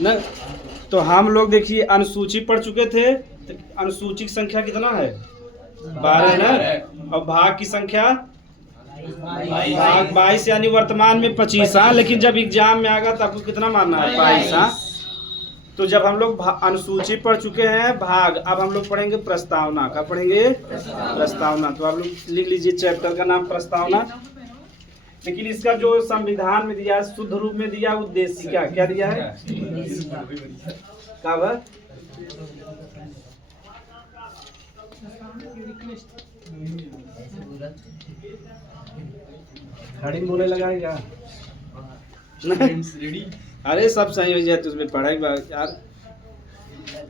न तो हम लोग देखिए अनुसूची पढ़ चुके थे, तो अनुसूची की संख्या कितना है? 12 ना। और भाग की संख्या भाग 22, यानी वर्तमान में 25। हाँ, लेकिन जब एग्जाम में आएगा तो आपको कितना मानना है? 22। हाँ, तो जब हम लोग अनुसूची पढ़ चुके हैं भाग, अब हम लोग पढ़ेंगे प्रस्तावना। क्या पढ़ेंगे? प्रस्तावना। तो आप लोग लिख लीजिए चैप्टर का नाम प्रस्तावना। लेकिन इसका जो संविधान में दिया है, शुद्ध रूप में दिया, उद्देश्य क्या दिया है? क्या वह खड़ी बोले लगा है क्या? अरे सब सही हो जाए तो उसमें पढ़ाई यार।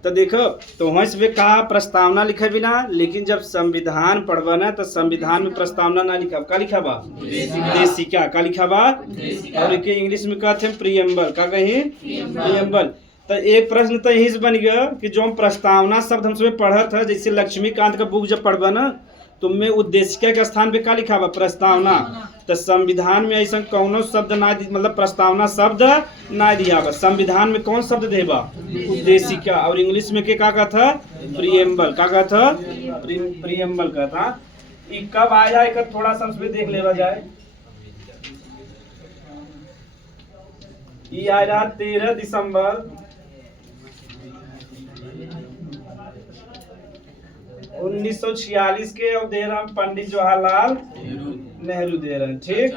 तो देखो, तो वहीं से कहा प्रस्तावना लिखे बिना, लेकिन जब संविधान पढ़वा ना तो संविधान में प्रस्तावना ना लिखा, क्या लिखा बा? उद्देशिका। क्या लिखा बा? और इंग्लिश में कहते हैं प्रीएम्बल। क्या कहीं? प्रीएम्बल। तो एक प्रश्न तो यही से बन गया कि जो हम प्रस्तावना शब्द हमसे पढ़ा था, जैसे लक्ष्मीकांत का बुक जब पढ़वा ना, तो मैं उद्देशिका के स्थान पे क्या लिखा बा? प्रस्तावना। तो संविधान में ऐसा कौनो शब्द ना, मतलब प्रस्तावना शब्द ना दिया बा। संविधान में कौन शब्द दे बा? उद्देशिका। और इंग्लिश में क्या था? प्रीएम्बल। क्या कहा था? प्रीएम्बल का था। ये कब आया है, थोड़ा सा उसमें देख लेवा जाए। ये आया 13 दिसंबर 1946 के, और दे रहा पंडित जवाहरलाल नेहरू दे रहे हैं। ठीक।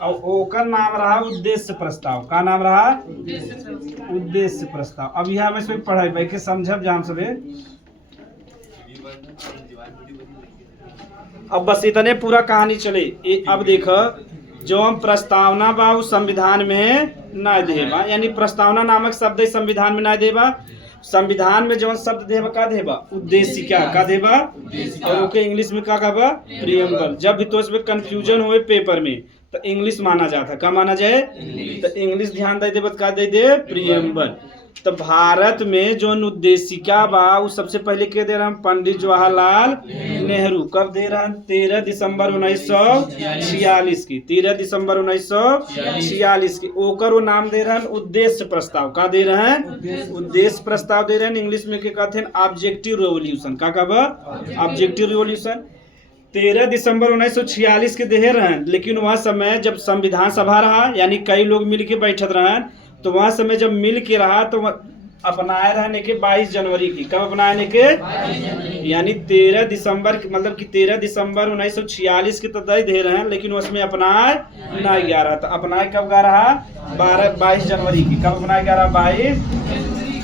और ओकर नाम रहा उद्देश्य प्रस्ताव। का नाम रहा? उद्देश्य प्रस्ताव। अब यह हम इसमें पढ़ाई भाई के समझब जान सबे। अब बस इतने पूरा कहानी चले। अब देखो, जो हम प्रस्तावना बा उस संविधान में ना देबा, यानी प्रस्तावना नामक शब्द संविधान में ना देबा। संविधान में जो शब्द देबा का देबा? उद्देशिका। का देबा? और ओके इंग्लिश में क्या कहबा? प्रीएम्बल। जब भी तो इसमें कंफ्यूजन हुए पेपर में तो इंग्लिश माना जाता। क्या माना जाए? तो इंग्लिश ध्यान दे दे, का दे दे? प्रीएम्बल। तो भारत में जो उद्देशिका बा वो सबसे पहले के दे रहा पंडित जवाहरलाल नेहरू। कब दे रहा? 13 दिसंबर 1946 की। 13 दिसंबर 1946 की। ओकर वो नाम दे रहा उद्देश्य प्रस्ताव। का दे रहे हैं? उद्देश्य प्रस्ताव दे रहे हैं। इंग्लिश में क्या कहते हैं? Objective revolution. का कब? Objective revolution. 13 दिसंबर 1946 के दे रहे हैं। लेकिन वह समय जब संविधान सभा रहा, यानी कई लोग मिल के बैठत रहे, तो वह समय जब मिल के रहा तो अपनाए रहने के 22 जनवरी की। कब अपनाने के? यानी 13 दिसंबर, मतलब कि 13 दिसंबर 1946 के तो दे रहे हैं, लेकिन उसमें अपनाए ना 11। तो अपनाए कब गा रहा? 22 जनवरी की। कब अपनाए गा रहा? 22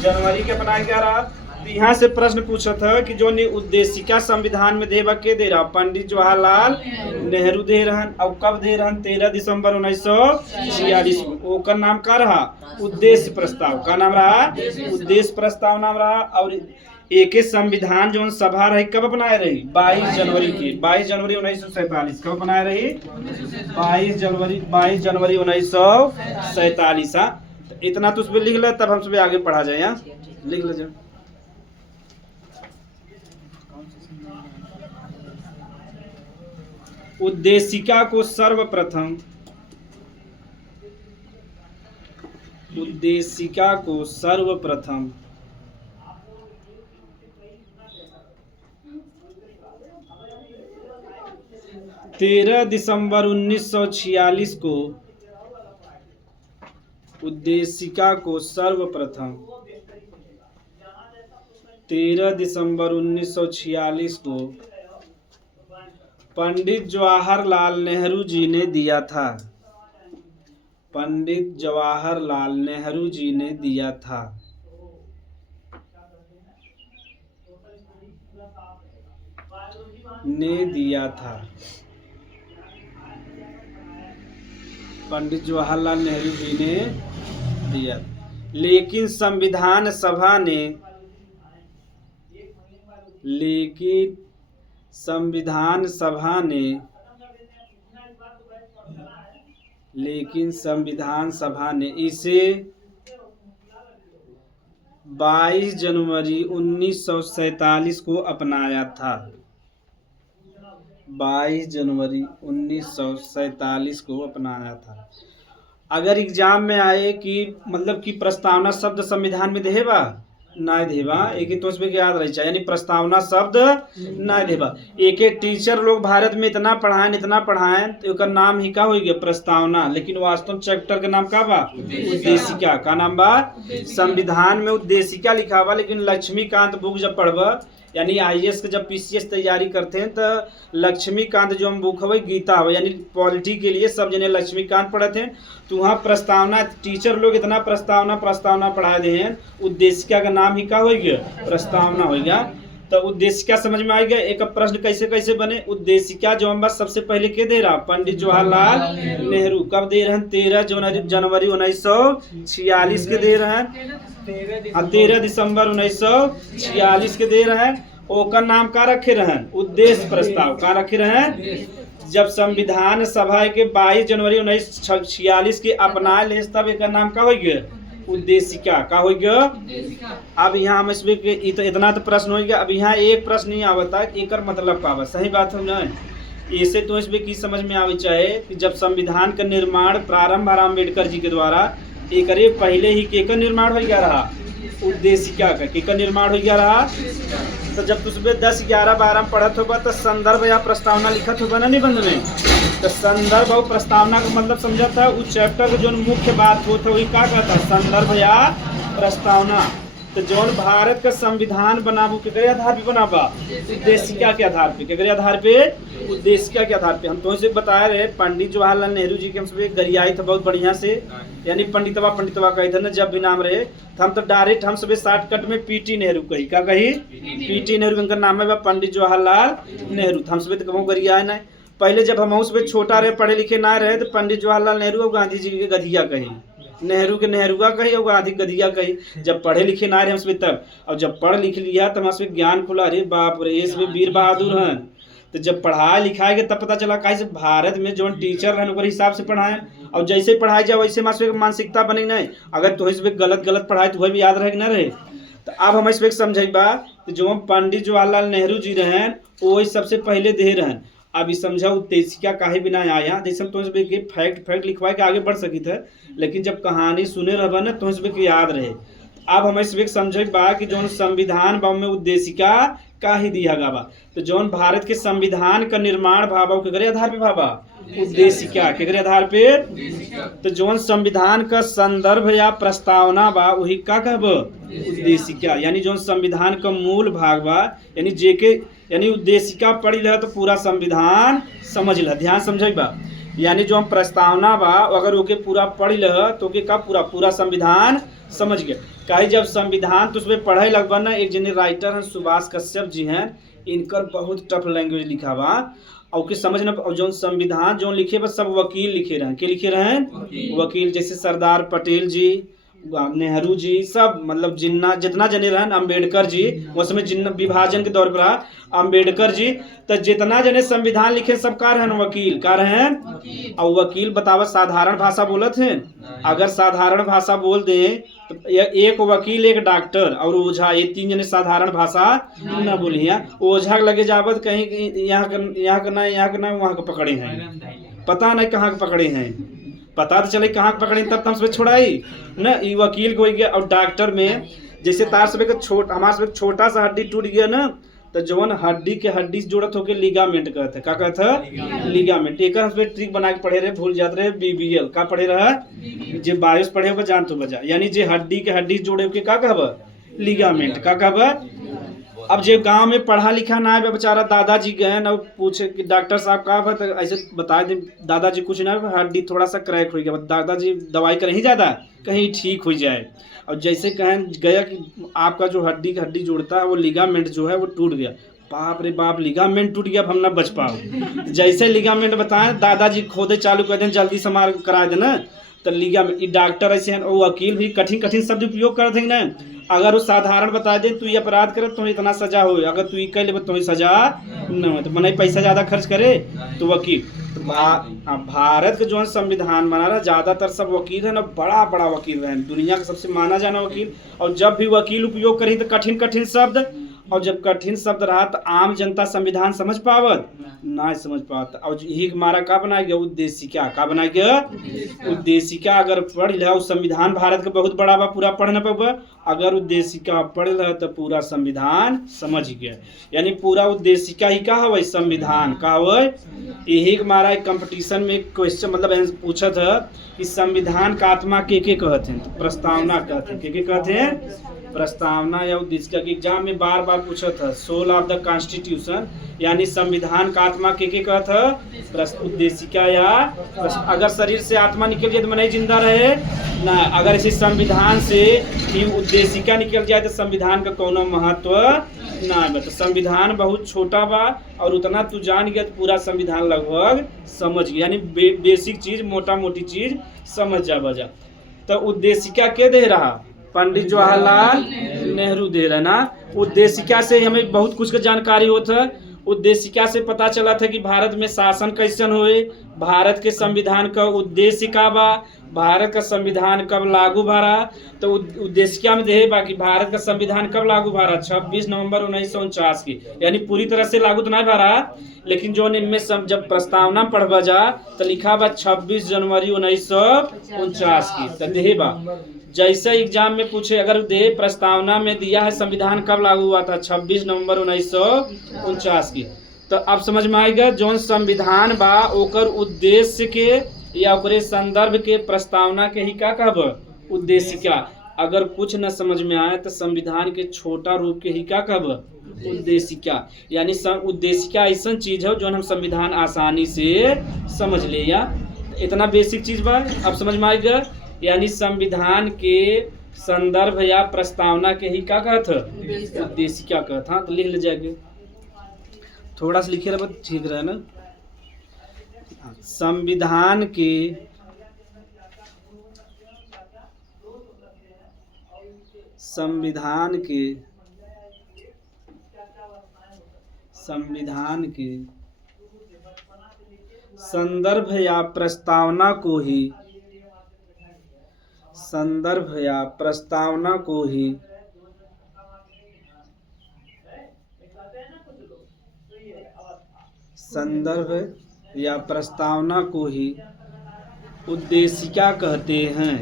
जनवरी के अपनाए गा रहा। तो यहाँ से प्रश्न पूछा था कि जो उद्देशिका संविधान में देवा के दे रहा? पंडित जवाहरलाल नेहरू दे रहा। और कब दे रहा? 13 दिसंबर 1946। ओकर नाम का रहा? उद्देश्य प्रस्ताव। का नाम रहा? उद्देश्य प्रस्ताव नाम रहा। और एक संविधान जो सभा रही कब अपनाए रही? 22 जनवरी की। 22 जनवरी 1947। कब अपनाए रही? 22 जनवरी 1947। इतना तो उसमें लिख ले, तब हम सब आगे पढ़ा जाए। यहाँ लिख लीजिए। उद्देशिका को सर्वप्रथम 13 दिसंबर 1946 को उद्देशिका को सर्वप्रथम 13 दिसंबर 1946 को पंडित जवाहरलाल नेहरू जी ने दिया था। पंडित जवाहरलाल नेहरू जी ने दिया था। पंडित जवाहरलाल नेहरू जी ने दिया। लेकिन संविधान सभा ने संविधान सभा ने इसे 22 जनवरी 1947 को अपनाया था। 22 जनवरी 1947 को अपनाया था। अगर एग्जाम में आए कि मतलब कि प्रस्तावना शब्द संविधान में देबा ना देबा, एक ही तो उसमें याद रही चाहिए, यानी प्रस्तावना शब्द ना देबा। एक टीचर लोग भारत में इतना पढ़ाएं तो एक नाम ही का हो गया प्रस्तावना, लेकिन वास्तव चैप्टर के नाम का बा उद्देशिका। का नाम बा संविधान में उद्देशिका लिखा बा, लेकिन लक्ष्मीकांत बुक जब पढ़बा यानी आईएएस के जब पीसीएस तैयारी करते हैं तो लक्ष्मीकांत जो हम बुक है गीता है, यानी पॉलिटी के लिए सब जने लक्ष्मीकांत पढ़ते हैं। तो वहाँ प्रस्तावना टीचर लोग इतना प्रस्तावना पढ़ा दे हैं, उद्देशिका का नाम ही का हो गया प्रस्तावना हो गया। तो उद्देशिका समझ में आ गया। एक प्रश्न कैसे कैसे बने, उद्देशिका जो हम बस सबसे पहले के दे रहा पंडित जवाहरलाल नेहरू, कब दे रहे हैं 13 जनवरी 1946 के दे रहे हैं, 13 दिसंबर 1946 के दे रहे हैं। ओकर नाम का रखे रहे उद्देश्य प्रस्ताव, का रखे रहे जब संविधान सभा के 22 जनवरी 1946 के अपना ले तब एक नाम का हो गया उद्देशिका, का हो गया। अब यहाँ हम इसमें इतना तो प्रश्न हो गया। अब यहाँ एक प्रश्न नहीं आवता एक मतलब का बस, सही बात है ना। ऐसे तो इसमें की समझ में आवे चाहे कि जब संविधान का निर्माण प्रारंभ अम्बेडकर जी के द्वारा एक पहले ही केकर निर्माण हो गया रहा उद्देशिका का, केकर निर्माण हो गया रहा। तो जब तुझे 10, 11, 12 पढ़त होगा तो संदर्भ या प्रस्तावना लिखत होगा ना निबंध में, तो संदर्भ और प्रस्तावना का मतलब समझता है उस चैप्टर का जो मुख्य बात होता है वही क्या कहता है संदर्भ या प्रस्तावना। तो जो भारत का संविधान बनाबू के आधार पे बनाबा उद्देशिका के आधार पे, के आधार पे उद्देशिका के आधार पे। हम तो बता रहे पंडित जवाहरलाल नेहरू जी के हम सब गरियाई थे बहुत बढ़िया से, यानी पंडितवा कही थे ना जब भी नाम रहे तो हम तो डायरेक्ट हम सब शॉर्टकट में पीटी नेहरू कही, क्या कही पीटी नेहरू, उनका नाम है पंडित जवाहरलाल नेहरू। हम सब तो कभी गरियाए ना, पहले जब हम उस छोटा रहे पढ़े लिखे ना रहे तो पंडित जवाहरलाल नेहरू और गांधी जी के गधिया कही, नेहरू के नेहरूआ कही और गांधी गधिया कही। जब पढ़े लिखे ना रहे हम तब, और जब पढ़ लिख लिया तब हम ज्ञान खुला, अरे बाप रे इसमें वीर बहादुर हैं। तो जब पढ़ाए लिखाए के तब पता चला कैसे भारत में जो टीचर हैं उनके हिसाब से पढ़ाएं, और जैसे पढ़ाई जाए वैसे मानसिकता बनी नहीं। अगर तो इसमें गलत पढ़ाए तो वही भी याद रहे कि ना रहे। तो अब हम इसमें समझेबा जो हम पंडित जवाहरलाल नेहरू जी रहे वही सबसे पहले दे रहे। अब ये समझा उद्देशिका काहे बिना आया, जैसे तो फैक्ट लिखवा के आगे बढ़ सकी थे, लेकिन जब कहानी सुने रह ना तो इसमें याद रहे। अब हम इसमें समझे बा कि जो संविधान बा में उद्देशिका का ही दिया गया बा। तो जौन भारत के संविधान का निर्माण भावा के आधार पे भावा उद्देशिका के आधार पे। तो जौन संविधान का संदर्भ या प्रस्तावना बा वही का कहब उद्देशिका, यानी जौन संविधान का मूल भाग बा, यानी जेके यानी उद्देशिका पढ़ी रहा तो पूरा संविधान समझ ला, ध्यान समझे बा। यानी जो हम प्रस्तावना बा अगर ओके पूरा पढ़ ल तो ओके का पूरा संविधान समझ गया। कहीं जब संविधान तो उसमें पढ़े लगभग ना, एक जने राइटर हैं सुभाष कश्यप जी हैं, इनकर बहुत टफ लैंग्वेज लिखा बा और समझ ना। और जो संविधान जो लिखे बस सब वकील लिखे रहे, के लिखे रहे वकील, जैसे सरदार पटेल जी, नेहरू जी, सब मतलब जितना जने रहन, अम्बेडकर जी उसमें जिन विभाजन के दौर पर अम्बेडकर जी, तो जितना जने संविधान लिखे सब का रहन वकील, का रहन। और वकील बतावा साधारण भाषा बोलत हैं, अगर साधारण भाषा बोल दे तो एक वकील एक डॉक्टर और ओझा ये 3 जने साधारण भाषा न बोलिए, ओझा लगे जावत कहीं यहाँ का ना वहाँ का पकड़े हैं, पता नहीं कहाँ के पकड़े हैं, पता तो चले कहाँ पकड़ी तब हम सब छोड़ाई ना। ये वकील को हो गया। और डॉक्टर में जैसे तार सब हमारे सब छोटा सा हड्डी टूट गया ना, तो जवन हड्डी जोड़त होके लिगामेंट कहते, क्या कहते लिगामेंट। एक ट्रिक बना के पढ़े रहे, भूल जाते रहे बीबीएल का पढ़े रहा, जे बायोस पढ़े हो जान तो बजा, यानी जे हड्डी जोड़े के का कहब लिगामेंट, का कहब। अब जो गांव में पढ़ा लिखा ना है बेचारा दादाजी गए ना पूछे कि डॉक्टर साहब का है, तो ऐसे बता दे दादाजी कुछ ना हड्डी थोड़ा सा क्रैक हो गया, दादाजी दवाई करें ज़्यादा कहीं ठीक हो जाए। और जैसे कहें गया कि आपका जो हड्डी जोड़ता है वो लिगामेंट जो है वो टूट गया, बाप रे बाप लिगामेंट टूट गया, अब हम ना बच पाओ। जैसे लिगामेंट बताएं दादाजी खोदे चालू कर दें, जल्दी समार करा देना। तो लिगामेंट डॉक्टर ऐसे हैं और वकील भी कठिन शब्द उपयोग करते हैं ना। अगर वो साधारण बता दे तू ये अपराध करे तो इतना सजा हो, अगर तू कह ले तो सजा न हो, तो मना पैसा ज़्यादा खर्च करे तो वकील। तो भारत का जो संविधान बना रहा ज़्यादातर सब वकील है ना, बड़ा वकील रहे, दुनिया का सबसे माना जाना वकील। और जब भी वकील उपयोग करी तो कठिन शब्द और जब कठिन शब्द रहा तो आम जनता संविधान समझ पावत ना समझ पाता। और यही हमारा का बना गया उद्देशिका, का बना गया उद्देशिका। अगर पढ़ लिया संविधान भारत का बहुत बड़ा बा, पूरा पढ़ ना पाबा। अगर उद्देशिका पढ़ रहा तो पूरा संविधान समझ गया। यानी पूरा उद्देशिका ही का हवे संविधान का हवे। यही हमारा एक कंपटीशन में क्वेश्चन मतलब पूछा था कि संविधान का आत्मा के कहते हैं, तो प्रस्तावना कहते हैं। के कहते हैं प्रस्तावना या उद्देशिका। के एग्जाम में बार बार पूछा था सोल ऑफ द कॉन्स्टिट्यूशन, यानी संविधान का आत्मा के कहता उद्देशिका या अगर शरीर से आत्मा निकल जाए तो मन जिंदा रहे ना। अगर इसी संविधान से ही उद्देशिका निकल जाए तो संविधान का कोनो महत्व ना बा। तो संविधान बहुत छोटा बा और उतना तू जान गया तो पूरा संविधान लगभग समझ गया। यानी बेसिक चीज मोटा मोटी चीज समझ जा बजा। तो उद्देशिका के दे रहा पंडित जवाहरलाल नेहरू दे रहा ना। उद्देशिका से हमें बहुत कुछ का जानकारी होता। उद्देशिका से पता चला था कि भारत में शासन कैसन होए, भारत के संविधान का उद्देश्य का बा, भारत का संविधान कब लागू भरा। तो उद्देशिका में दे बाकी भारत का संविधान कब लागू भरा 26 नवंबर 1949 की। यानी पूरी तरह से लागू तो नहीं भरा, लेकिन जो इनमें जब प्रस्तावना पढ़वा जा तो लिखा बा 26 जनवरी 1949 की। तो दे बा जैसे एग्जाम में पूछे अगर दे प्रस्तावना में दिया है संविधान कब लागू हुआ था 26 नवंबर 1949 की। तो अब समझ में आएगा जौन संविधान बा ओकर उद्देश्य के या ओकरे संदर्भ के प्रस्तावना के ही का कहब उद्देशिका। अगर कुछ न समझ में आए तो संविधान के छोटा रूप के ही का कहब उद्देशिका। यानी उद्देशिका ऐसा चीज है जो हम संविधान आसानी से समझ ले। या इतना बेसिक चीज बा अब समझ में आएगा। यानी संविधान के संदर्भ या प्रस्तावना के ही क्या कहता उद्देशिका कहता। तो लिख ले जाएंगे थोड़ा सा लिखे रहा ठीक रहे ना। संविधान के संदर्भ या प्रस्तावना को ही उद्देशिका कहते हैं।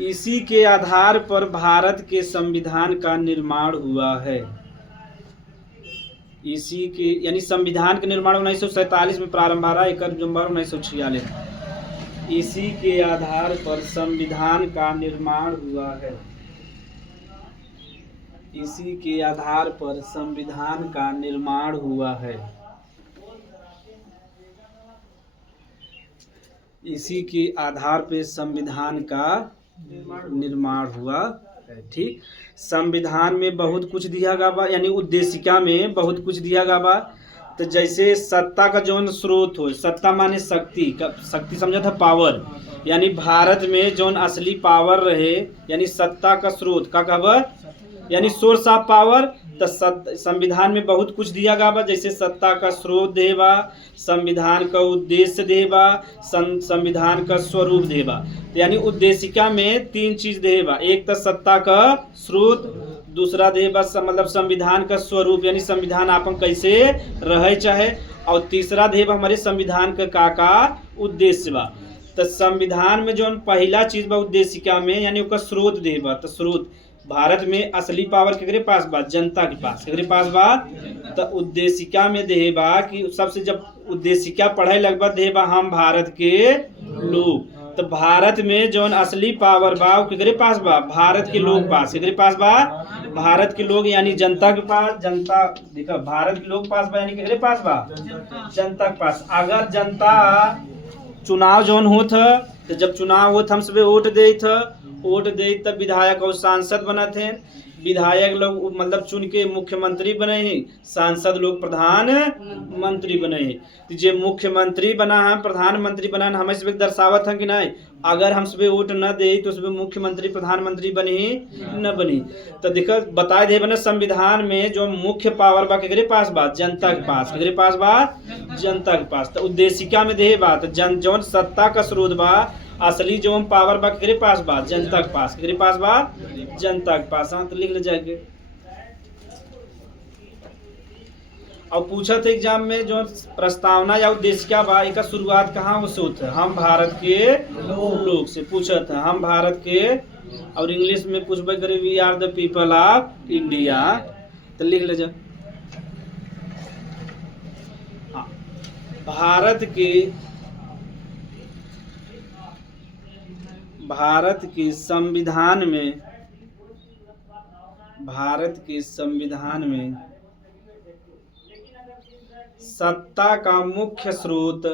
इसी के आधार पर भारत के संविधान का निर्माण हुआ है। इसी के यानी संविधान का निर्माण 1947 में प्रारंभ रहा 1 नवंबर 1946। इसी के आधार पर संविधान का निर्माण हुआ है। इसी के आधार पर संविधान का निर्माण हुआ है। इसी के आधार पे संविधान का निर्माण हुआ है। ठीक। संविधान में बहुत कुछ दिया गया बा, यानी उद्देशिका में बहुत कुछ दिया गया बा। तो जैसे सत्ता का जौन स्रोत हो, सत्ता माने शक्ति, शक्ति समझा था पावर। यानी भारत में जौन असली पावर रहे यानी सत्ता का स्रोत का कहब यानी सोर्स ऑफ पावर। तो संविधान में बहुत कुछ दिया गया बा। जैसे सत्ता का स्रोत देबा, संविधान का उद्देश्य देबा, संविधान का स्वरूप देबा। तो यानी उद्देशिका में 3 चीज देबा। एक तो सत्ता का स्रोत, दूसरा देबा मतलब संविधान का स्वरूप यानी संविधान आपन कैसे रहे चाहे, और तीसरा देबा हमारे संविधान का उद्देश्य बा। तो संविधान में जो पहला चीज बा उद्देशिका में यानी उसका स्रोत देबा। तो स्रोत भारत में असली पावर केकरे पास बा जनता के पास। केकरे पास बा तो उद्देशिका में देबा कि सबसे जब उद्देशिका पढ़े लगभग देबा हम भारत के लोग। तो भारत में जो असली पावर बा वो केकरे पास बा भारत के लोग पास। केकरे पास बा भारत के लोग यानी जनता के पास। जनता देखा भारत के लोग पास बा यानी केकरे पास बा जनता के पास। अगर जनता चुनाव जौन होत तो जब चुनाव होत हम सब वोट दे वोट दे तब विधायक और सांसद बनत हैं। विधायक लोग मतलब चुन के मुख्यमंत्री बने हैं, सांसद लोग प्रधानमंत्री बने हैं। तो जे मुख्यमंत्री बना है, प्रधानमंत्री बना है, हमें सब दर्शावत है कि नहीं अगर हम सब वोट न दे तो उसमें मुख्यमंत्री प्रधानमंत्री बनी न बनी। तो देखो बताए दे बने संविधान में जो मुख्य पावर बा केकरे पास बा, जनता के पास। केकरे पास बा, जनता के पास। तो उद्देशिका में दे बात जौन सत्ता का स्रोत बा, असली जो पावर बा केकरे पास बा, जनता के पास। केकरे पास बा, जनता के पास। हाँ तो लिख ले जाएंगे। और पूछा था एग्जाम में जो प्रस्तावना या उद्देशिका बा इसका शुरुआत कहाँ से होता है, हम भारत के लोग से पूछा था, हम भारत के। और इंग्लिश में पूछबे करे we are the people of India. तो लिख ले जा। हाँ, भारत के संविधान में सत्ता का मुख्य स्रोत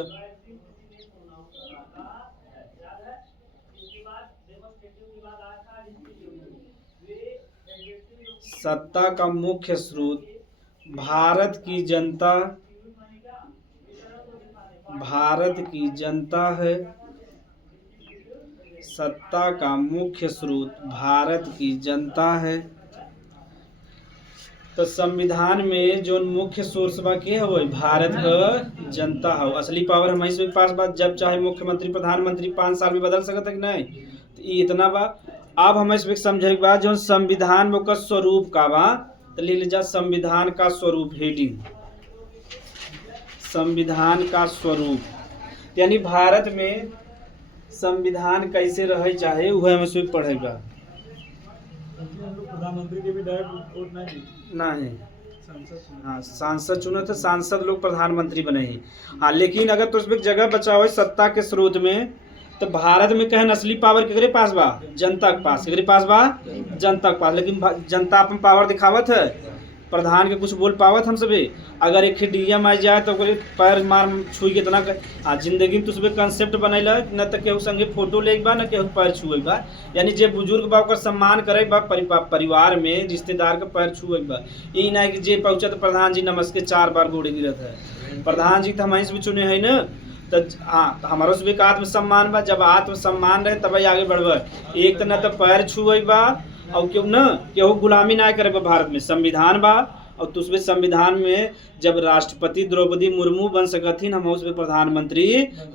भारत की जनता है। सत्ता का मुख्य स्रोत भारत की जनता है। तो संविधान में जो मुख्य सोर्स बा के हो भारत का जनता हो। असली पावर हमारे के पास बा, जब चाहे मुख्यमंत्री प्रधानमंत्री 5 साल में बदल सकता है कि नहीं। तो ये इतना बा। अब हमें इसमें समझे के बाद जो संविधान में का स्वरूप का बा, तो ले लीजिए संविधान का स्वरूप। हेडिंग संविधान का स्वरूप यानी भारत में संविधान कैसे रहे चाहे वह हमें इसमें पढ़ेगा। प्रधानमंत्री के भी डायरेक्ट वोट नहीं। हाँ सांसद चुने तो सांसद लोग प्रधानमंत्री बने ही। हाँ लेकिन अगर तो उसमें जगह बचा हो सत्ता के स्रोत में, तो भारत में कहे असली पावर केकरे पास बा, जनता के पास। केकरे पास बा, जनता के पास। लेकिन जनता अपन पावर दिखावत है, प्रधान के कुछ बोल पावत हम सभी। अगर एक डीएम आ जाए तो पैर मार छुई के तना जिंदगी में तो उसमें कंसेप्ट बनैल न तो केहू संगे फोटो ले बा न केहू पैर छुए बा। यानी जे बुजुर्ग बा ओकर सम्मान करे बा, परिवार में रिश्तेदार के पैर छुए बा। ये ना कि जे पहुंचा तो प्रधान जी नमस्ते 4 बार गोड़े गिरत है। प्रधान जी तो हम भी चुने है न। तो हाँ तो हमारो से आत्मसम्मान बा। जब आत्मसम्मान रहे तब आगे बढ़ब। एक तो न तो पैर छुए बा और क्यों न केहू गुलामी ना करे बा। भारत में संविधान बा और तो उसमें संविधान में जब राष्ट्रपति द्रौपदी मुर्मू बन सकथिन, हम उसमें प्रधानमंत्री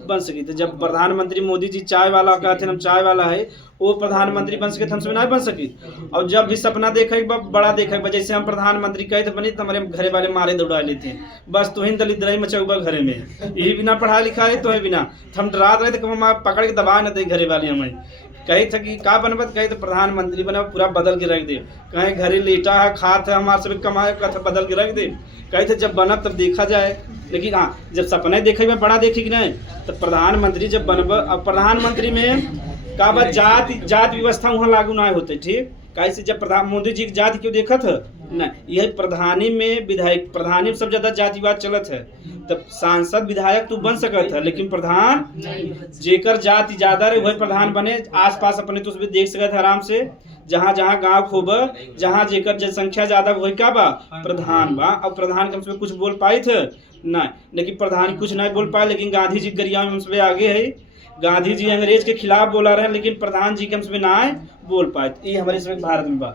बन सकी। तो जब प्रधानमंत्री मोदी जी चाय वाला कहते हम चाय वाला है, वो प्रधानमंत्री बन सके, हमसे नहीं बन सकी। और जब भी सपना देखे बड़ा देखे, जैसे हम प्रधानमंत्री कहे तो बनी तो हमारे घरे वाले मारे दौड़ा लेते हैं। बस तुहिन दलित रही मचौबा घरे में, यही बिना पढ़ा लिखा है तो है बिना हम डरात रहे तो हम पकड़ के दबा न दे घरे वाले। हमें कही था कि का बनबत, कहे तो प्रधानमंत्री बना पूरा बदल के रख दे। कहीं घरे लेटा है खात है हमारे से कमाए का बदल के रख दे। कहे थे जब बनब तब देखा जाए। लेकिन हाँ जब सपने देखे में बड़ा देखी कि नहीं, तो प्रधानमंत्री जब बनब। अब प्रधानमंत्री में का बात जात व्यवस्था वहाँ लागू ना होते। ठीक कैसे जब मोदी जी की जाति क्यों देखा था न, यह प्रधानी में विधायक प्रधानी में सब ज्यादा जातिवाद चलत है। तब सांसद विधायक तू बन सकत है, लेकिन प्रधान जेकर जाति ज्यादा रहे वही प्रधान बने। आसपास अपने तो उसमें देख सकते आराम से, जहाँ जहाँ गांव खोब जहाँ जेकर जनसंख्या ज्यादा वही का बा, प्रधान बा। और प्रधान के हमसे कुछ बोल पाए थे नहीं, लेकिन प्रधान कुछ नहीं बोल पाए। लेकिन गांधी जी गरिया में हमसे आगे है। गांधी जी अंग्रेज के खिलाफ बोला रहे, लेकिन प्रधान जी के हमसे ना बोल पाए। ये हमारे इसमें भारत में बा।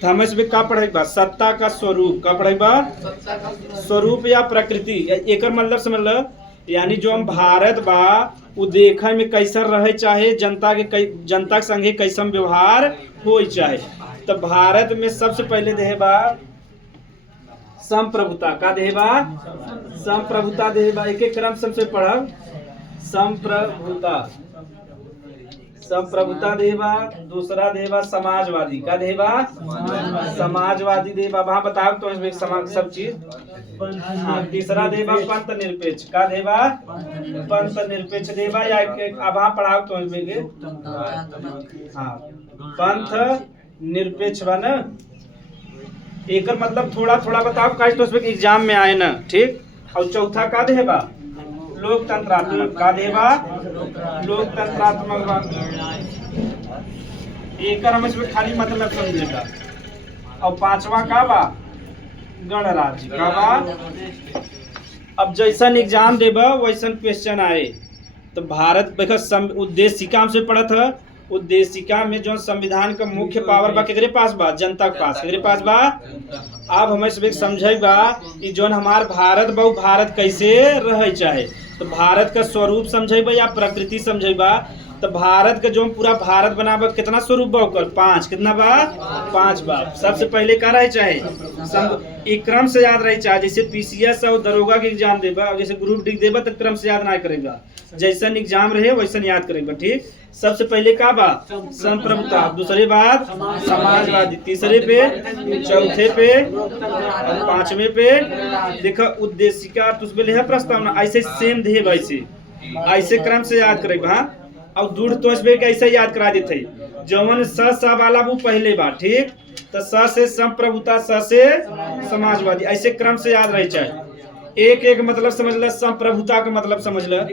तो हमें इसमें का पढ़े बा, सत्ता का स्वरूप। का पढ़े बा, स्वरूप या प्रकृति। एक मतलब समझ लो, यानी जो हम भारत बा वो देखे में कैसा रहे चाहे, जनता के संगे कैसन व्यवहार हो चाहे। तो भारत में सबसे पहले देहे बा संप्रभुता। का देहे बा, संप्रभुता देहे बा। एक एक क्रम सबसे पढ़ब। संप्रभुता देवा। दूसरा देवा समाजवादी। का देवा, समाजवादी देवा। वहाँ बताओ तो इसमें सब चीज। हाँ तीसरा देवा पंथ निरपेक्ष। का देवा, पंथ निरपेक्ष देवा। या अब वहाँ पढ़ाओ तो इसमें हाँ पंथ निरपेक्ष बा न। एक मतलब थोड़ा थोड़ा बताओ कैसे तो इसमें एग्जाम में आए ना। ठीक। और चौथा का देवा, लोकतंत्रात्मक। का देवा, लोकतंत्रात्मक। एकर हम इसमें खाली मतलब समझेगा। और पांचवा का बा गणराज्य का बा। अब जैसन एग्जाम देबा वैसन क्वेश्चन आए। तो भारत देखा उद्देशिका हमसे पढ़त है। उद्देशिका में जो संविधान का मुख्य पावर बा केकरे पास बा, जनता के पास। केकरे पास बा। अब हमें सब समझे बा कि जो हमार भारत बा भारत कैसे रहे चाहे। तो भारत का स्वरूप समझे बा या प्रकृति समझे बा। तो भारत का जो पूरा भारत बना बा कितना स्वरूप बा ओकर 5 कितना बा 5 बा। सबसे पहले का रहे चाहे एक क्रम से याद रहे चाहे। जैसे पीसीएस और दरोगा के एग्जाम देबा और जैसे ग्रुप डी देबा तो क्रम से याद ना करेगा। जैसन एग्जाम रहे वैसन याद करेगा। ठीक। सबसे पहले का बा संप्रभुता, दूसरे बात समाजवादी, तीसरे पे, चौथे पे, पांचवे पे देखो उद्देशिका तुझे ले प्रस्तावना। ऐसे सेम दे वैसे ऐसे क्रम से याद करेगा। हाँ। और दूर तो कैसे याद करा देते जवन स वाला वो पहले बार। ठीक। तो स से संप्रभुता, स से समाजवादी, ऐसे क्रम से याद रहे चाहे। एक एक मतलब समझ ल। संप्रभुता का मतलब समझ ल।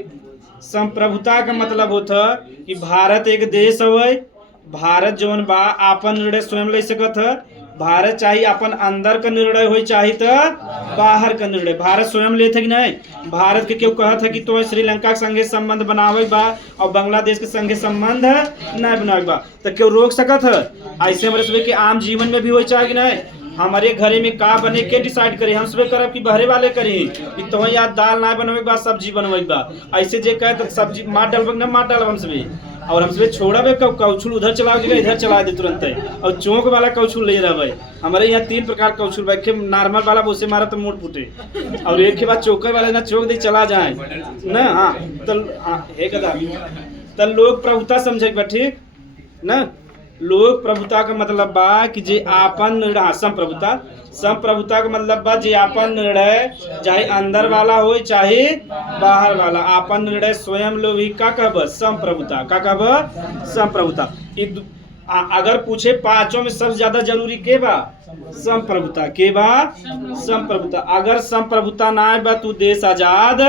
संप्रभुता का मतलब होता कि भारत एक देश है। भारत जवन बा आपन निर्णय स्वयं ले सकत है। भारत चाहे अपन अंदर का निर्णय हो चाहे तो बाहर का निर्णय भारत स्वयं लेते कि नहीं। भारत के क्यों कहत है कि तो श्रीलंका के संगे संबंध बनावे बा और बांग्लादेश के संगे संबंध नहीं बनावे बा तो क्यों रोक सकत है। ऐसे हमारे सुबह के आम जीवन में भी हो चाहे कि नहीं। हमारे घरे में का बने के डिसाइड करे, हम सुबह करब कि बहरे वाले करी कि तो यार दाल ना बनवे बा सब्जी बनवे बा। ऐसे जे कहे तो सब्जी मार डालबे ना मार डालब हम सुबह। और हमसे छोड़बे कब कौछुल उधर चला देगा इधर चला दे तुरंत है। और चौक वाला कौछुल ले रहे। हमारे यहाँ 3 प्रकार कौछुल बा। नॉर्मल वाला उसे मारा तो मोड़ फूटे और एक के बाद चौकर वाले ना चौक दे चला जाए ना। हाँ तो तो लोक प्रभुता समझे बा। ठीक ना। लोक प्रभुता का मतलब बा कि जे आपन निर्णय, संप्रभुता संप्रभुता का मतलब बा जे आपन निर्णय चाहे अंदर वाला हो चाहे बाहर वाला आपन निर्णय स्वयं लो ही का कहब संप्रभुता। का कहब संप्रभुता। अगर पूछे पांचों में सबसे ज्यादा जरूरी के बा संप्रभुता। के बा संप्रभुता। अगर संप्रभुता ना बा तो देश आजाद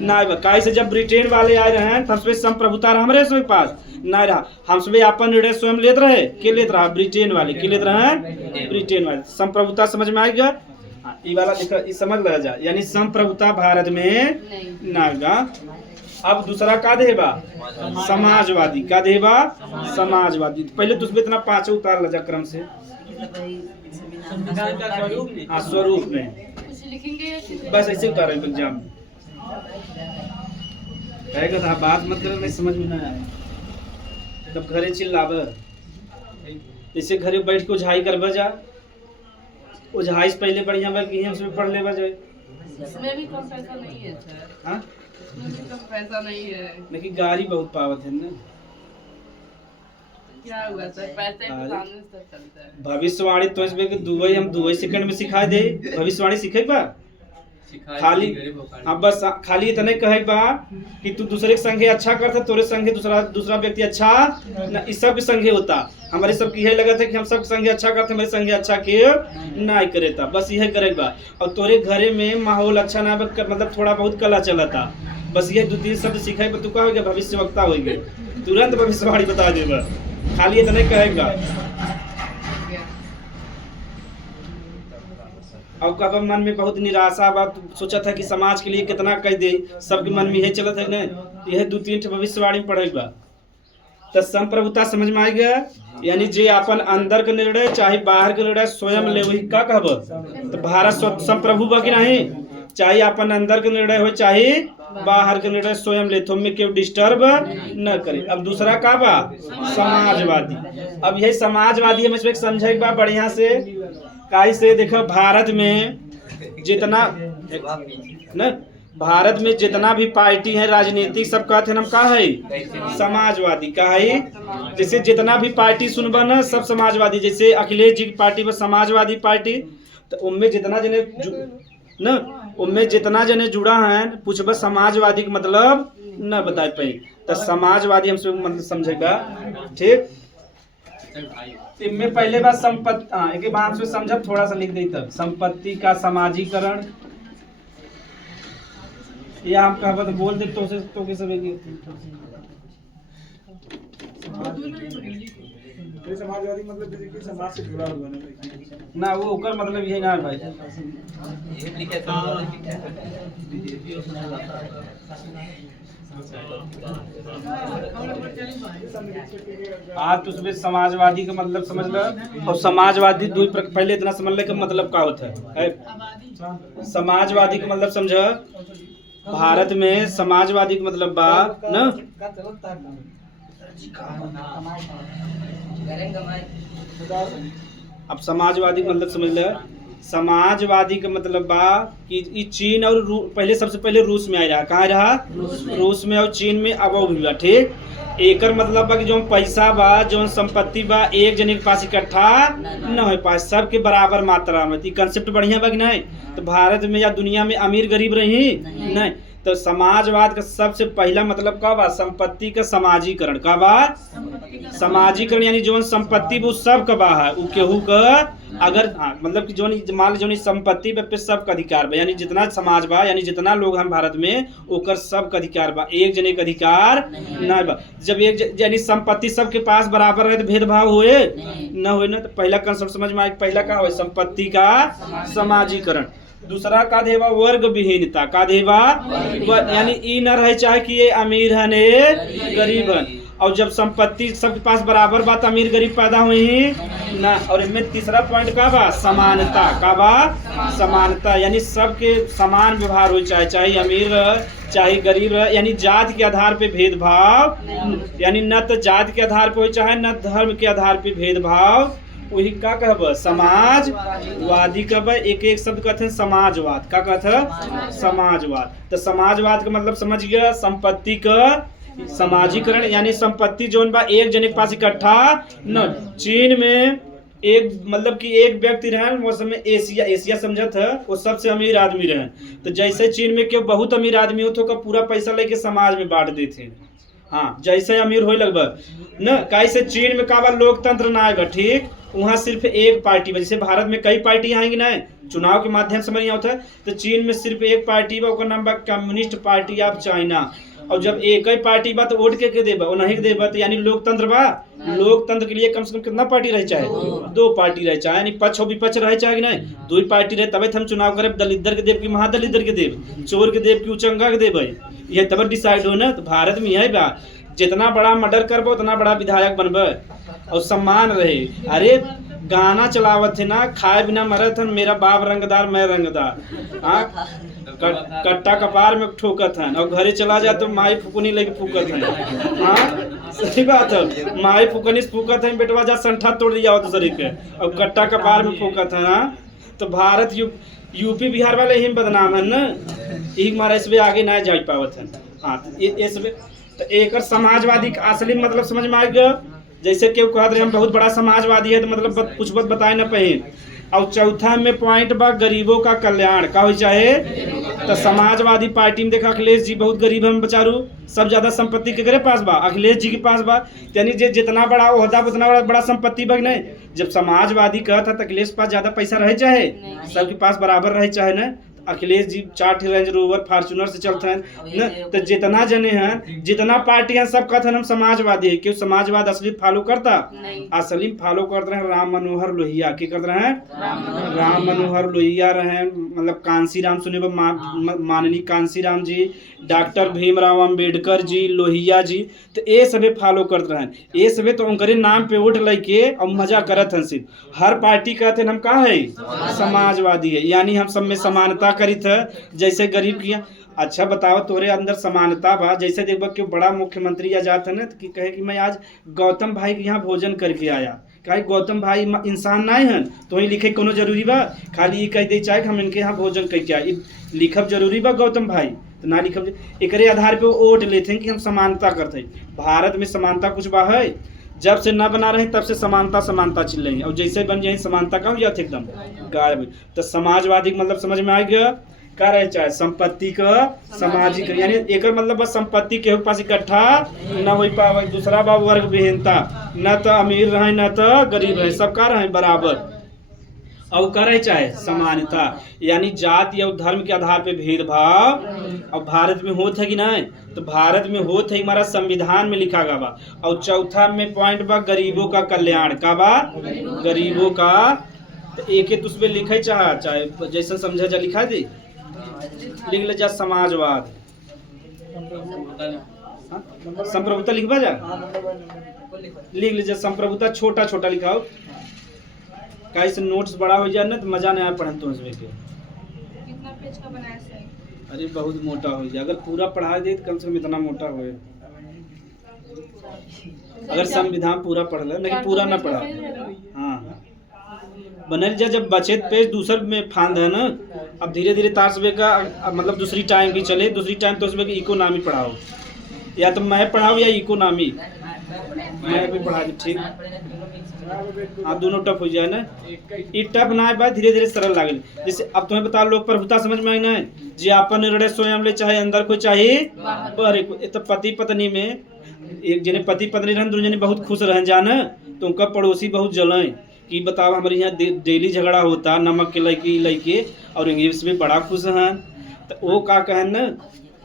ना बा। कैसे जब ब्रिटेन वाले आए रहे तब से संप्रभुता हमारे सब पास ना रहा। हम सब अपन निर्णय स्वयं लेते रहे। के लेते रहा ब्रिटेन वाले। के लेते रहे ब्रिटेन वाले। संप्रभुता समझ में आएगा। ये वाला देखो ये समझ लगा जा यानी संप्रभुता भारत में ना। अब दूसरा का देबा समाजवादी। का देबा समाजवादी। पहले तुझे इतना 5 उतार लजा क्रम से। हाँ स्वरूप में बस ऐसे उतारे एग्जाम में था। बात मतलब नहीं समझ में ना आया तब घरे चिल्लाब। जैसे घरे बैठ के ओझाई कर बजा ओझाई से पहले बढ़िया बार कि हम उसमें पढ़ ले बजे। इसमें भी कम पैसा नहीं है सर। हाँ इसमें भी कम पैसा नहीं है। लेकिन गाड़ी बहुत पावत है ना। क्या हुआ सर पैसे के सामने सब चलता है। भविष्यवाणी तो इसमें कि दुबई हम 2 सेकंड में सिखा दे। भविष्यवाणी सीखे बा खाली। हाँ बस खाली इतने कहे बा कि तू दूसरे के संगे अच्छा करता तोरे संगे दूसरा व्यक्ति अच्छा न इस सब के संगे होता। हमारे सब की यही लगा था कि हम सब संगे अच्छा करते हमारे संगे अच्छा के नहीं करे था। बस यही करे बा। और तोरे घरे में माहौल अच्छा ना मतलब थोड़ा बहुत कला चला था। बस ये 2-3 शब्द सीखे तू का हो गया भविष्य वक्ता हो गया तुरंत भविष्यवाणी बता देगा। खाली इतने कहेगा। और कब मन में बहुत निराशा बा सोचा था कि समाज के लिए कितना कह दे। सबके मन में यही चलत है ना। यह 2-3 भविष्यवाणी में पढ़े बा। तो संप्रभुता समझ में आ गया यानी जे अपन अंदर का निर्णय चाहे बाहर का निर्णय स्वयं ले वही का कहब। तो भारत संप्रभु बा कि नहीं। चाहे अपन अंदर का निर्णय हो चाहे बाहर का निर्णय स्वयं ले तो में क्यों डिस्टर्ब न करे। अब दूसरा का बा समाजवादी। अब यही समाजवादी हम इसमें समझे बा बढ़िया से। कैसे देखो भारत में जितना न भारत में जितना भी पार्टी है राजनीतिक सब कहते हैं हम का है समाजवादी। का है जैसे जितना भी पार्टी सुनबा ना सब समाजवादी। जैसे अखिलेश जी की पार्टी पर समाजवादी पार्टी तो उनमें जितना जने न उनमें जितना जने जुड़ा है पूछबा समाजवादी का मतलब न बता पाई। तो समाजवादी हमसे मतलब समझेगा। ठीक। इनमें पहले बात संपत्ति। हाँ एक बार हमसे समझा थोड़ा सा लिख दी तब संपत्ति का समाजीकरण। या हम कहा तो बोल दे तो के सब समाजवादी मतलब जैसे कि समाज से जुड़ा हुआ ना वो ओकर मतलब यही ना भाई। आप तो उसमें समाजवादी का मतलब समझ लो, और समाजवादी पहले इतना समझ ले कि मतलब क्या होता है। समाजवादी का मतलब समझ, भारत में समाजवादी का मतलब बा ना, अब समाजवादी का मतलब समझ ले। समाजवादी का मतलब बा कि ई चीन और पहले सबसे पहले रूस में आ रहा, कहाँ रहा, रूस में और चीन में अब भी बा। ठीक, एकर मतलब बा कि जो पैसा बा, जो संपत्ति बा, एक जने के पास इकट्ठा न हो पाए, सबके बराबर मात्रा में। कंसेप्ट बढ़िया बा कि नहीं? तो भारत में या दुनिया में अमीर गरीब रही नहीं। तो समाजवाद का सबसे पहला मतलब का बा, संपत्ति का समाजीकरण। का बा, समाजीकरण, यानी जो संपत्ति वो सब का बा है, वो केहू का अगर मतलब कि जो मान लो संपत्ति पे सबका अधिकार बा, यानी जितना समाज बा, यानी जितना लोग हम भारत में, ओकर सबका अधिकार बा, एक जने का अधिकार नहीं बा। जब एक यानी संपत्ति सबके पास बराबर रहे तो भेदभाव होए न होए ना। तो पहला कंसेप्ट समझ में आए, पहला का हो संपत्ति का समाजीकरण। दूसरा का देवा वर्ग विहीनता। का देवा यानी ई न रहे चाहे कि ये अमीर है ने गरीब है, और जब संपत्ति सबके पास बराबर बा, अमीर गरीब पैदा हुई ना। और इनमें तीसरा पॉइंट का बा समानता। का बा, समानता, यानी सबके समान व्यवहार हो, चाहे अमीर चाहे गरीब, यानी जाति के आधार पे भेदभाव, यानी न तो जाति के आधार पे हो, चाहे न धर्म के आधार पे भेदभाव। वही का कहब, समाजवादी कहब। एक एक शब्द कहते हैं समाजवाद। का कहते हैं, समाजवाद। तो समाजवाद का मतलब समझ गया, संपत्ति का समाजीकरण, यानी संपत्ति जोन बा एक जने के पास इकट्ठा न। चीन में एक मतलब कि एक व्यक्ति रहे, वो समय एशिया समझत है, वो सबसे अमीर आदमी रहे। तो जैसे चीन में क्यों बहुत अमीर आदमी हो तो का पूरा पैसा लेके समाज में बांट देते। हाँ, जैसे अमीर हो लगभग न। कैसे चीन में का लोकतंत्र ना आएगा। ठीक, वहाँ सिर्फ एक पार्टी, जैसे भारत में कई पार्टी आएंगी ना, चुनाव के माध्यम से नहीं होता है। तो चीन में सिर्फ एक पार्टी बा, ओकर नाम बा कम्युनिस्ट पार्टी ऑफ चाइना। और जब एक ही पार्टी बा तो वोट के देबा, वो नहीं देबा, तो यानी लोकतंत्र बा। लोकतंत्र के लिए कम से कम कितना पार्टी रहे, चाहे दो पार्टी रहे, चाहे यानी पक्ष और विपक्ष रहे, चाहे नहीं, दो ही पार्टी रहे, तबे हम चुनाव करे। दलित के देव की महादलित के देव, चोर के देव की उचंगा के देव, ये तब डिसाइड हो ना। तो भारत में यही बा, जितना बड़ा मर्डर करबो उतना बड़ा विधायक बनबे और सम्मान रहे। अरे गाना चलावत है ना, खाए बिना मरत है, मेरा बाप रंगदार मैं रंगदार। हाँ, कट्टा कपार में ठोकत है, और घरे चला जाए तो माई फुकनी लेके फूकत है। हाँ, सही बात है, माई फुकनी फूकत है, बेटवा जा संठा तोड़ दिया हो दूसरे के, और कट्टा कपार में फूकत है ना। तो भारत यूपी बिहार वाले ही बदनाम है ना, एक मारा इसमें आगे ना जा पावत है। हाँ, तो एक समाजवादी का असली मतलब समझ में आ गया। जैसे क्यों कहते हम बहुत बड़ा समाजवादी है, तो मतलब कुछ बात बताए ना पहिन। और चौथा में पॉइंट बा गरीबों का कल्याण। का हो चाहे तो समाजवादी पार्टी में देखा अखिलेश जी बहुत गरीब है बेचारू, सब ज्यादा संपत्ति केकरे पास बा, अखिलेश जी के पास बा। यानी जितना बड़ा ओहदा उतना बड़ा संपत्ति बा नहीं। जब समाजवादी कहता तो अखिलेश पास ज्यादा पैसा रहे, चाहे सबके पास बराबर रहे, चाहे न। Akhilesh ji 4 range rover Fortuner से चलते हैं न। तो जितना जने हैं, जितना पार्टी हैं, सब कहते हैं हम समाजवादी है। क्यों समाजवाद असली फॉलो करता, असली फॉलो करते हैं राम मनोहर लोहिया। क्या करते हैं, राम मनोहर लोहिया रहे, मतलब कांसी राम सुने, माननीय कांसी राम जी, डॉक्टर भीमराव अंबेडकर जी, लोहिया जी। तो ये सभी फॉलो करते हैं, ये सभी तो उनके नाम पे वोट लेके और मजा करत हैं। सिर्फ हर पार्टी कहते हैं हम का है, समाजवादी है, यानी हम सब में समानता करित है, जैसे गरीब की। अच्छा बताओ, तोरे अंदर समानता बा। जैसे देखो कि बड़ा मुख्यमंत्री आ जाता है ना, तो कहे कि मैं आज गौतम भाई के यहाँ भोजन करके आया। कहे गौतम भाई इंसान नहीं है तो ही लिखे कोनो जरूरी बा, खाली ये कह दे चाहे हम इनके यहाँ भोजन करके आए, लिखब जरूरी बा गौतम भाई तो ना लिखब। एकरे आधार पे वोट लेते हैं कि हम समानता करते हैं। भारत में समानता कुछ बा है, जब से ना बना रहे तब से समानता चिल्ल रही है, और जैसे बन जाए समानता का हो जाते एकदम गायब। तो समाजवादी मतलब समझ में आ गया, का रहे चाहे संपत्ति का सामाजिक, यानी एक मतलब बस संपत्ति के पास इकट्ठा न हो पावे। दूसरा बा वर्ग विहीनता, न तो अमीर रहे न तो गरीब रहे, सबका रहे बराबर। और करे चाहे समानता, यानी जाति या धर्म के आधार पे भेदभाव और भारत में होत है कि नहीं, तो भारत में होत है, हमारा संविधान में लिखा गया बा। और चौथा में पॉइंट बा गरीबों का कल्याण का बा, गरीबों का, तो एक तो उसमें लिखे चाहे जैसा समझा जा लिखा दे, लिख ले जा समाजवाद, संप्रभुता लिखवा जा, लिख ले जा संप्रभुता, छोटा छोटा लिखाओ, का इसे नोट्स बड़ा हो जाए ना तो मजा नहीं आया पढ़ने तो उसमें के। कितना पेज का बनाया सही? अरे बहुत मोटा हो जाए, अगर पूरा पढ़ा दे तो कम से कम इतना मोटा हो। अगर संविधान पूरा पढ़ ले, नहीं पूरा ना पढ़ा, हाँ बनल जा, जब बचे पेज दूसर में फांद है ना, अब धीरे धीरे तार सुबह का मतलब दूसरी टाइम भी चले, दूसरी टाइम तो उसमें इकोनॉमी पढ़ाओ, या तो मैं पढ़ाऊँ या इकोनॉमी मैं भी पढ़ा दी, ठीक। हाँ दोनों टफ हो जाए ना, ये टफ ना है बात, धीरे धीरे सरल लागे। जैसे अब तुम्हें बता, लोग प्रभुता समझ में आई ना, जी आपन निर्णय स्वयं ले, चाहे अंदर कोई चाहे बाहर कोई। तो पति पत्नी में एक जने पति पत्नी रहन, दोनों जने बहुत खुश रह जाना, तो उनका पड़ोसी बहुत जलाए कि बताओ हमारे यहाँ डेली झगड़ा होता नमक के लइके और इंग्लिश में बड़ा खुश हैं। तो वो का कहन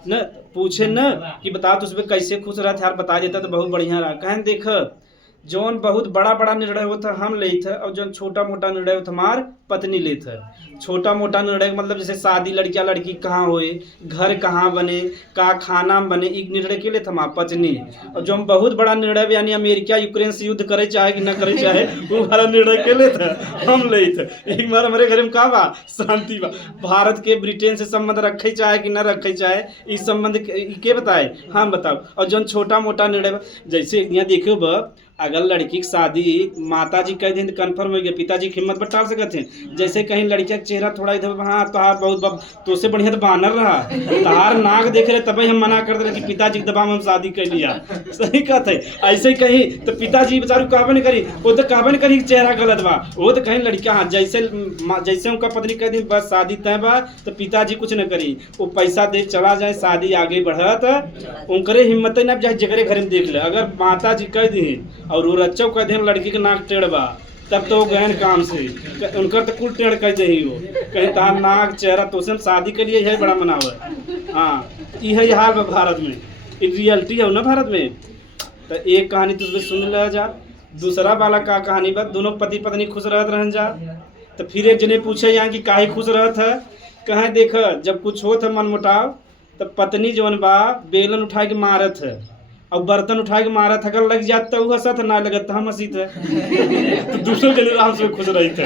न पूछे न कि बताओ तो उसमें कैसे खुश रहा था यार, बता देता तो बहुत बढ़िया रहा। कहन देख जौन बहुत बड़ा बड़ा निर्णय होता हम ले थे, और जौन छोटा मोटा निर्णय होता हमार पत्नी ले थे। छोटा मोटा निर्णय मतलब जैसे शादी लड़किया लड़की कहाँ होए, घर कहाँ बने, का खाना बने, एक निर्णय के लिए था हमार पत्नी। और जो बहुत बड़ा निर्णय यानी अमेरिका यूक्रेन से युद्ध करे चाहे कि न करे चाहे, वो हमारा निर्णय के लिए था हम ले थे। एक बार हमारे घर में कहा बा शांति बा, भारत के ब्रिटेन से संबंध रखे चाहे कि न रखे चाहे, इस संबंध के बताए हम बताओ। और जो छोटा मोटा निर्णय जैसे यहाँ देखो बा, अगर लड़की की शादी माता जी कह दिन कन्फर्म हो गया, पिताजी की हिम्मत पर टाल सकते हैं। जैसे कहीं लड़किया का चेहरा थोड़ा इधर, हाँ तोहार बहुत तो से बढ़िया तो बानर रहा, तहार नाक देख रहे तभी हम मना कर दे कि पिताजी के दबाव में हम शादी कर लिया। सही कहते है, ऐसे कहीं तो पिताजी बेचारू कहबे नहीं करी, वो तो कहबे नहीं करी चेहरा गलत बा, वो तो कहीं लड़किया हाँ जैसे उनका पत्नी कह दिन बस शादी तय बा, तो पिताजी कुछ न करी, वो पैसा दे चला जाए, शादी आगे बढ़त, उनकरे हिम्मत न चाहे जगरे घर में देख ले। अगर माता जी कह दी और वो रच्चो कह दे लड़की के नाक टेढ़ बा, तब तो गहन काम से उनकर तो कुल टेढ़ कह दे हो, कहीं तार नाक चेहरा तो से शादी के लिए यही बड़ा मनाव है। हाँ यही हाल है भारत में, एक रियलिटी है ना भारत में। तो एक कहानी तुझे सुन लिया जा, दूसरा वाला का कहानी बा, दोनों पति पत्नी खुश रहत रहन जा। तो फिर एक जने पूछे यहाँ कि काहे खुश रहत है, कहे देख जब कुछ होत है मनमुटाव, तो पत्नी जौन बा बेलन उठा के मारत है और बर्तन उठा के मारत, अगर लग जात तो हंसत, ना लगत तो हम हंसीत है। तो दूसरे जने राम से खुश रही थे।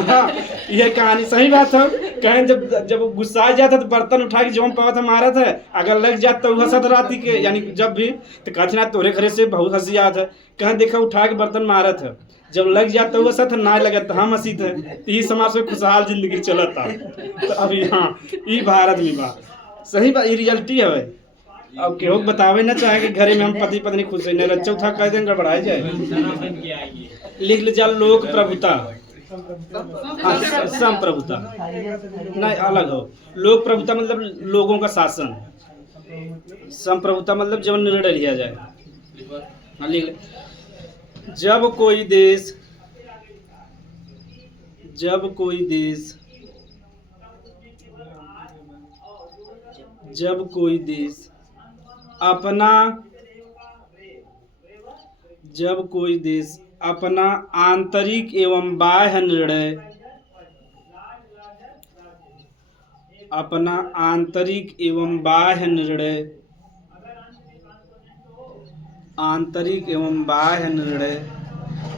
हाँ यह कहानी सही बात है। कहें जब गुस्सा आ जाता तो बर्तन उठा के जौन पावत मारत है, अगर लग जात तो हंसत राती के, यानी जब भी तो कहते ना तोरे घरे से बहुत हंसी आत है, कहें देखा उठा के बर्तन मारत है, जब लग जाता तो हंसत, ना लगत तो हम हंसीत है। तो ये समाज में खुशहाल जिंदगी चलता। तो अभी हाँ ये भारत में बा, सही बात, ये रियलिटी है भाई। अब केहू बतावे ना चाहे कि घरे में हम पति पत्नी खुश है, न चौथा कह दें गड़बड़ाए जाए। लिख ले जा लोक प्रभुता, हाँ संप्रभुता नहीं अलग हो। लोक प्रभुता मतलब लोगों का शासन, संप्रभुता मतलब जब निर्णय लिया जाए। हाँ लिख ले, जब कोई देश अपना आंतरिक एवं बाह्य निर्णय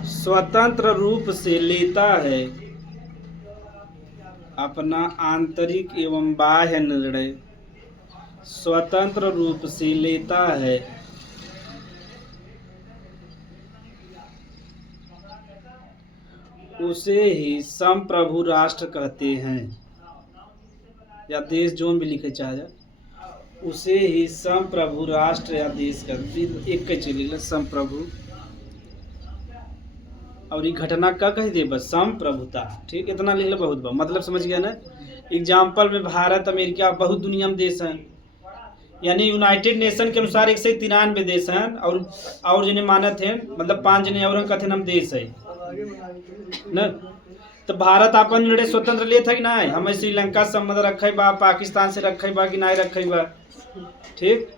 स्वतंत्र रूप से लेता है, अपना आंतरिक एवं बाह्य निर्णय स्वतंत्र रूप से लेता है, उसे ही संप्रभु राष्ट्र कहते हैं। या देश जोन भी लिखे चाहे, उसे ही संप्रभु राष्ट्र या देश कहते, एक के चले संप्रभु। और ये घटना का कह दे बस संप्रभुता, ठीक, इतना लिख ले बहुत मतलब समझ गया ना। एग्जाम्पल में भारत अमेरिका बहुत दुनिया में देश हैं, यानी यूनाइटेड नेशन के अनुसार 193 देश हैं, और जिन्हें मानत हैं मतलब 5 जने और कहते हम देश है न। तो भारत अपन निर्णय स्वतंत्र लेत है कि नहीं, हमें श्रीलंका से संबंध रखे बा, पाकिस्तान से रखे बा कि नहीं रखे बा, ठीक।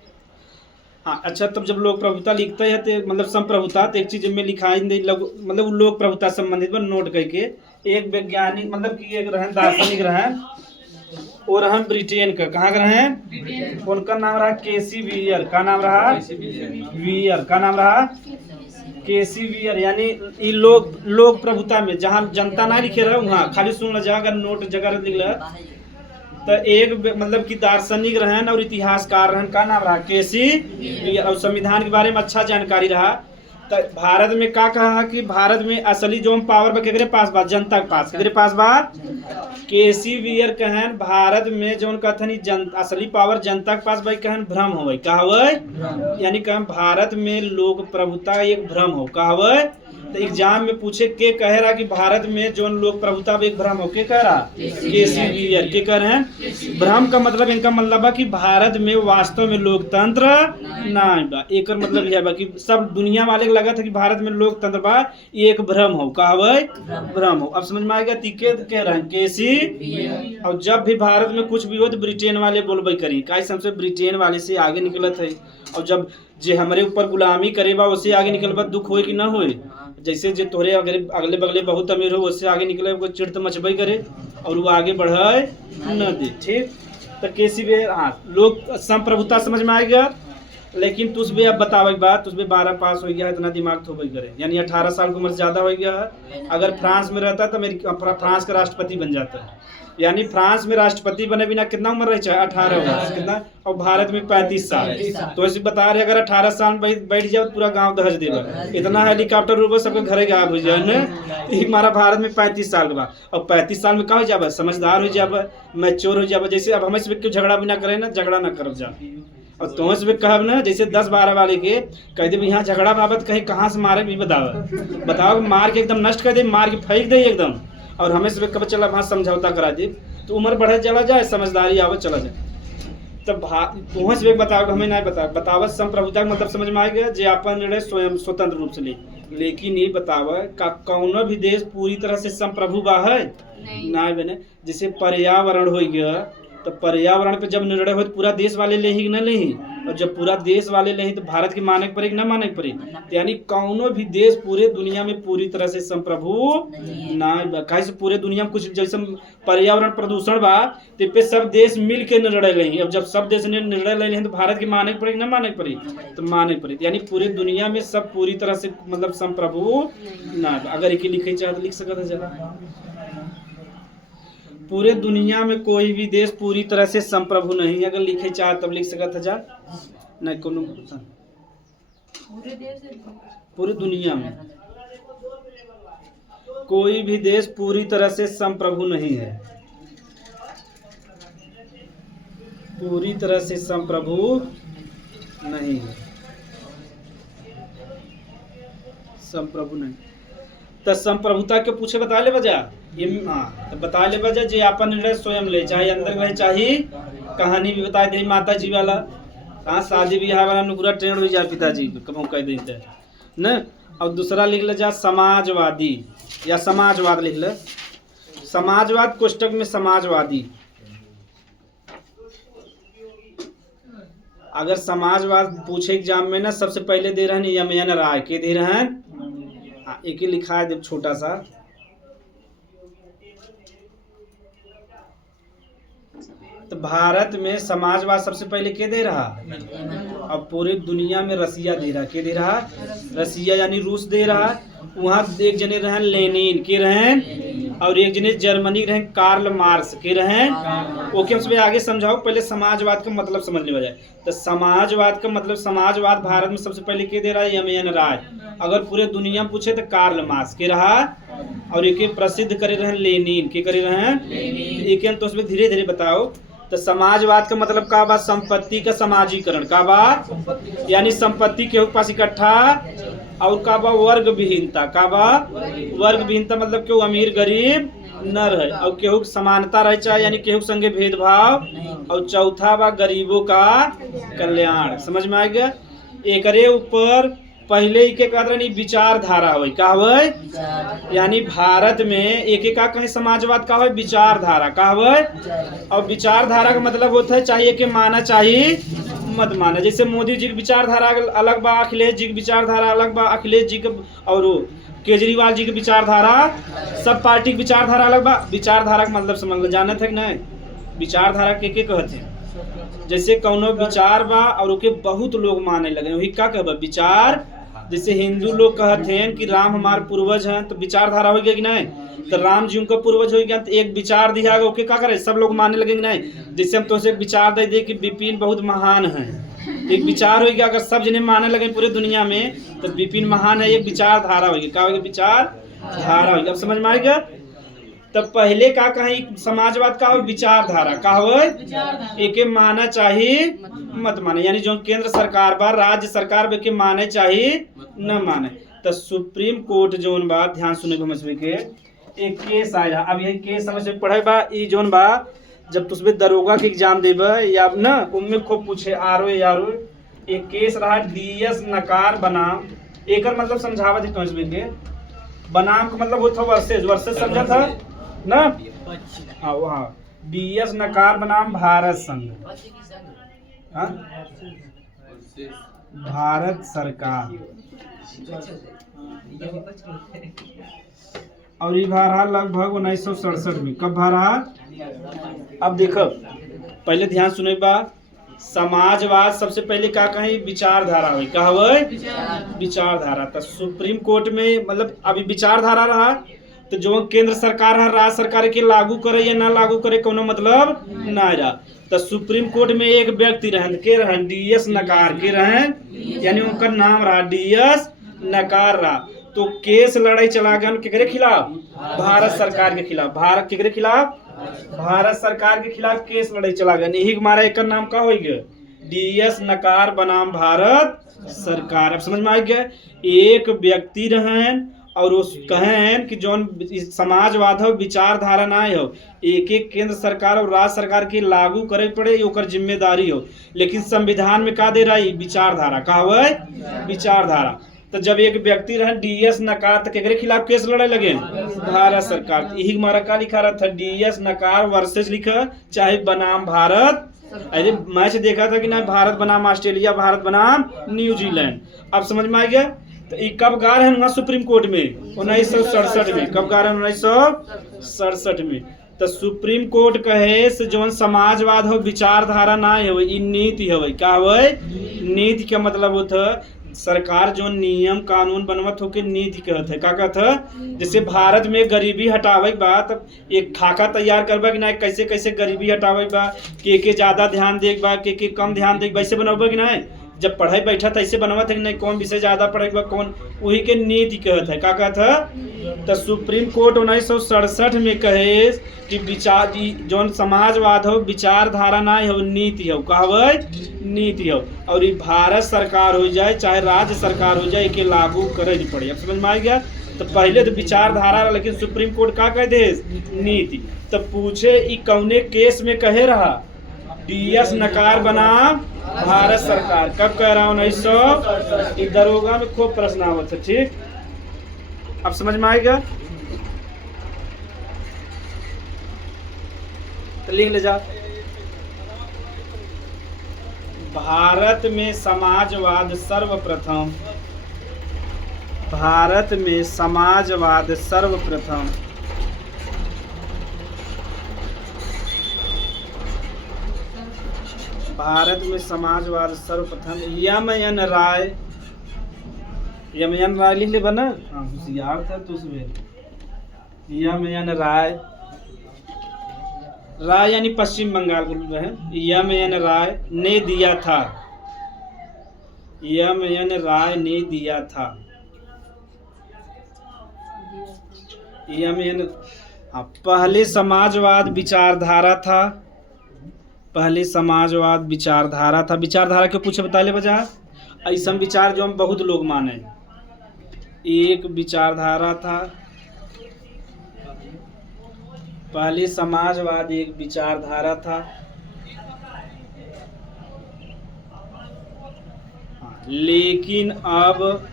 हाँ अच्छा, तब जब लोक प्रभुता लिखते हैं तो मतलब संप्रभुता, तो एक चीज में लिखाई नहीं मतलब वो लोक प्रभुता संबंधित पर नोट करके एक वैज्ञानिक मतलब कि एक रहन दार्शनिक रहन, वो रहन ब्रिटेन का, कहाँ का रहन, उनका नाम रहा केसी वियर, का नाम रहा वियर, का नाम रहा केसी वियर। यानी ये लोक प्रभुता में जहाँ जनता ना लिखे रहा वहाँ खाली सुन ल, अगर नोट जगह लिख ल तो एक मतलब कि दार्शनिक रहन और इतिहासकार रहन, का नाम रहा केसी, और संविधान के बारे में अच्छा जानकारी रहा। तो भारत में का कहा कि भारत में असली जो पावर बा केकरे पास बा, जनता के पास, केकरे पास बा, केसी वियर कहन भारत में जो कथन असली पावर जनता के पास भाई कहन भ्रम हो, का हवै, यानी कहन भारत में लोक प्रभुता एक भ्रम हो, का हवै। तो एग्जाम में पूछे के कह रहा कि भारत में जो लोक प्रभुता एक भ्रम हो, के कह रहा, केसी वियर, के कह रहे हैं भ्रम का मतलब, इनका मतलब है कि भारत में वास्तव में लोकतंत्र नहीं बा, एक मतलब यह बा कि सब दुनिया वाले को लगा था कि भारत में लोकतंत्र बा, ये एक भ्रम हो, का हवै, भ्रम हो। अब समझ में आएगा, तीके कह रहे हैं केसी। और जब भी भारत में कुछ भी हो तो ब्रिटेन वाले बोलबे करी, का सबसे ब्रिटेन वाले से आगे निकलत है। और जब जे हमारे ऊपर गुलामी करे बा उससे आगे निकलबा दुख होए कि ना होए, जैसे जो तोरे अगले बगले बहुत अमीर हो उससे आगे निकले वो चिड़ तो मचबई करे और वो आगे बढ़े न दे, ठीक। तो केसी भी हाँ लोग संप्रभुता समझ में आ गया। लेकिन तुझ भी अब बतावे बात, तुझ भी 12 पास हो गया है, इतना दिमाग तो वही करे, यानी 18 साल की उम्र ज़्यादा हो गया है। अगर फ्रांस में रहता तो मेरी फ्रांस का राष्ट्रपति बन जाता है, यानी फ्रांस में राष्ट्रपति बने बिना कितना उम्र रह चाहे 18 वर्ष कितना, और भारत में 35 साल। तो ऐसे बता रहे अगर 18 साल में बैठ जाओ पूरा गांव दहज देगा, इतना हेलीकॉप्टर उड़ो सबके घरे गायब हो जाए ना। हमारा भारत में 35 साल के बाद, और 35 साल में क्या हो जाए, समझदार हो जाए, मैच्योर हो जाए। जैसे अब हमें से क्यों झगड़ा भी ना करे ना, झगड़ा ना कर जा, और तुम्हें से कहब ना जैसे 10-12 वाले के कह दे यहाँ झगड़ा बाबत कहीं कहाँ से मारे भी बताओ मार के एकदम नष्ट कर दे, मार के फेंक दे एकदम, और हमें से कब चला वहाँ समझौता करा दे, तो उम्र बढ़े चला जाए, समझदारी आवे चला जाए। तब तुह से बताओ, हमें नहीं बतावत संप्रभुता का मतलब समझ में आ गया, जे अपन निर्णय स्वयं स्वतंत्र रूप से ले। लेकिन ये बतावे का कौनो भी देश पूरी तरह से संप्रभु बा है नहीं बने। जैसे पर्यावरण हो गया, तो पर्यावरण पे जब निर्णय हो तो पूरा देश वाले ले ही न ले ही, और जब पूरा देश वाले ले ही तो भारत की माने पड़े न माने पड़े। यानी कौनो भी देश पूरे दुनिया में पूरी तरह से संप्रभु ना, कैसे पूरे दुनिया में कुछ जैसे पर्यावरण प्रदूषण बा तो पे सब देश मिल के निर्णय ले ही। अब जब सब देश ने निर्णय ले ही तो भारत की माने पड़े न माने पड़े, तो माने पड़े। यानी पूरे दुनिया में सब पूरी तरह से मतलब संप्रभु ना। अगर एक लिखे चाहे तो लिख सकता है जरा, पूरे दुनिया में कोई भी देश पूरी तरह से संप्रभु नहीं, अगर लिखे चाहे तब लिख सकता जा नहीं कोनो पूरे दुनिया में कोई भी देश पूरी तरह से संप्रभु नहीं है, पूरी तरह से संप्रभु नहीं है, संप्रभु नहीं। तो संप्रभुता के पूछे बता ले बजा ये, हाँ तो बता ले बजा जे अपन निर्णय स्वयं ले, चाहे अंदर रहे चाहे कहानी भी बता दे माता जी वाला, कहाँ शादी ब्याह वाला नुकरा ट्रेंड हो जाए पिताजी कब कह देते न। और दूसरा लिख ले जा समाजवादी या समाजवाद लिख ले, समाजवाद कोष्टक में समाजवादी। अगर समाजवाद पूछे एग्जाम में ना सबसे पहले दे रहे हैं यमयन राय के दे रहे हैं, एक ही लिखा है छोटा सा, तो भारत में समाजवाद सबसे पहले के दे रहा, अब पूरी दुनिया में रसिया दे रहा, के दे रहा रसिया यानी रूस दे रहा। वहाँ एक जने रहन लेनिन के रहन, और एक जने जर्मनी रहन कार्ल मार्क्स के रहन। ओके हम आगे समझाओ, पहले समाजवाद का मतलब समझ ले बजाय। तो समाजवाद का मतलब, समाजवाद भारत में सबसे पहले के दे रहा है यमयन राय, अगर पूरे दुनिया में पूछे तो कार्ल मार्क्स के रहा, और एक प्रसिद्ध करे रहन लेनिन के करे रहन एक। तो उसमें धीरे धीरे बताओ। तो समाजवाद का मतलब का बात, संपत्ति का समाजीकरण का बात, यानी संपत्ति के पास इकट्ठा, और का बा वर्ग विहीनता, का बा वर्ग विहीनता मतलब क्यों अमीर गरीब न रहे, और केहू समानता रहे चाहे यानी केहू संगे भेदभाव, और चौथा बा गरीबों का कल्याण। समझ में आ गया। एकरे ऊपर पहले ही के कहते रही विचारधारा हो का हो, यानी भारत में एक का कहीं समाजवाद का हो विचारधारा का हो। और विचारधारा का मतलब होता है चाहिए कि माना चाहिए मत माना। जैसे मोदी जी की विचारधारा अलग बा, अखिलेश जी की विचारधारा अलग बा, अखिलेश जी के और केजरीवाल जी की विचारधारा, सब पार्टी की विचारधारा अलग बा। विचारधारा का मतलब समझ लो, जानते हैं कि नहीं विचारधारा के कहते हैं। जैसे कौनो विचार बा और ओके बहुत लोग माने लगे वही का कहबा विचार। जैसे हिंदू लोग कहते हैं कि राम हमारे पूर्वज हैं तो विचारधारा हो गया कि नहीं, तो राम जी उनका पूर्वज हो गया तो एक विचार दिया गया ओके क्या करे सब लोग मानने लगे कि नहीं। जैसे हम तो एक विचार दे दे कि विपिन बहुत महान है, एक विचार हो गया। अगर सब जने मानने लगे पूरे दुनिया में तो विपिन महान है, एक विचारधारा होगी। क्या होगी विचारधारा होगी। अब समझ में आएगा। तब पहले का कहीं समाजवाद का हो विचारधारा का हो एक माना चाहिए मत माने, यानी जो केंद्र सरकार बा राज्य सरकार के माने चाहिए न माने। तो सुप्रीम कोर्ट जोन बा ध्यान सुने समझ के एक केस आया। अब यही केस समझ में पढ़े बा ई जोन बा जब तुझे दरोगा के एग्जाम देबा या न उनमें खूब पूछे आरो यारो। एक केस रहा डीएस नकार बनाम, एक मतलब समझावा थी समझ के बनाम का मतलब होता वर्सेज, वर्सेज समझा था ना। हाँ वहाँ डीएस नकार बनाम भारत संघ, भारत सरकार। और ये भरा लगभग 1967 में। कब भरा? अब देखो पहले ध्यान सुने बा समाजवाद सबसे पहले का कहीं विचारधारा हुई का हुआ विचारधारा। तो सुप्रीम कोर्ट में मतलब अभी विचारधारा रहा तो जो केंद्र सरकार है राज्य सरकार के लागू करे या ना लागू करे कोनो मतलब ना रहा। तो सुप्रीम कोर्ट में एक व्यक्ति रहन के रहन डीएस नकार के रहन, यानी उनका नाम रहा डीएस नकार रहा। तो केस लड़ाई चला गया केकरे खिलाफ? भारत सरकार के खिलाफ। भारत केकरे खिलाफ? भारत सरकार के खिलाफ केस लड़ाई चला गया। यही हमारा एक नाम का हो गया डीएस नकार बनाम भारत सरकार। अब समझ में आ गया। एक व्यक्ति रहन और उस कहें कि जो समाजवाद हो विचारधारा ना हो एक एक केंद्र सरकार और राज्य सरकार के लागू करे पड़े ओकर जिम्मेदारी हो। लेकिन संविधान में का दे रहा है विचारधारा का हुआ विचारधारा। तो जब एक व्यक्ति रहे डीएस नकार तो केकरे खिलाफ केस लड़े लगे? भारत सरकार। यही हमारा का लिखा रहा था डीएस नकार वर्सेस लिखा चाहे बनाम भारत। अरे मैच देखा था कि ना भारत बनाम ऑस्ट्रेलिया, भारत बनाम न्यूजीलैंड। अब समझ में आ गया। तो ये कब गा रहे हैं वहाँ सुप्रीम कोर्ट में? 1967 में। कब गा रहे हैं? 1967 में। तो सुप्रीम कोर्ट कहे से जो समाजवाद हो विचारधारा ना हो ये नीति हो। क्या हो? नीति का मतलब होता सरकार जो नियम कानून बनवत हो के नीति कहते हैं। क्या कहते हैं? जैसे भारत में गरीबी हटावे के बाद एक खाका तैयार करबा कि ना कैसे कैसे गरीबी हटावे के बा, के ज्यादा ध्यान दे बा के कम ध्यान दे वैसे बनोबा कि नहीं। जब पढ़ाई बैठा था ऐसे बनवा था कि नहीं कौन विषय ज्यादा पढ़ेगा कौन, वही के नीति कहता है। क्या कहता है? तो सुप्रीम कोर्ट 1967 में कहे कि विचार जो समाजवाद हो विचारधारा ना हो नीति हो। कहवे नीति हो। और ये भारत सरकार हो जाए चाहे राज्य सरकार हो जाए के लागू करे पड़े। अब समझ में आ गया। तो पहले तो विचारधारा लेकिन सुप्रीम कोर्ट का कह दे नीति। तो पूछे ई कौने केस में कहे रहा डीएस नकार बनाम भारत सरकार। कब कह रहा हूँ? 1900। दरोगा में खूब प्रश्न आवत है। ठीक अब समझ में आएगा। तो लिख ले जा। भारत में समाजवाद सर्वप्रथम, भारत में समाजवाद सर्वप्रथम भारत में समाजवाद सर्वप्रथम यमयन राय, यमयन राय लिख ले बना। हाँ होशियार था तू उसमें। यमयन राय, राय यानी पश्चिम बंगाल के है। यमयन राय ने दिया था, यमयन राय ने दिया था। यमयन पहले समाजवाद विचारधारा था, पहले समाजवाद विचारधारा था। विचारधारा के कुछ बता ले बजा ऐसा विचार जो हम बहुत लोग माने। एक विचारधारा था पहले समाजवाद एक विचारधारा था। लेकिन अब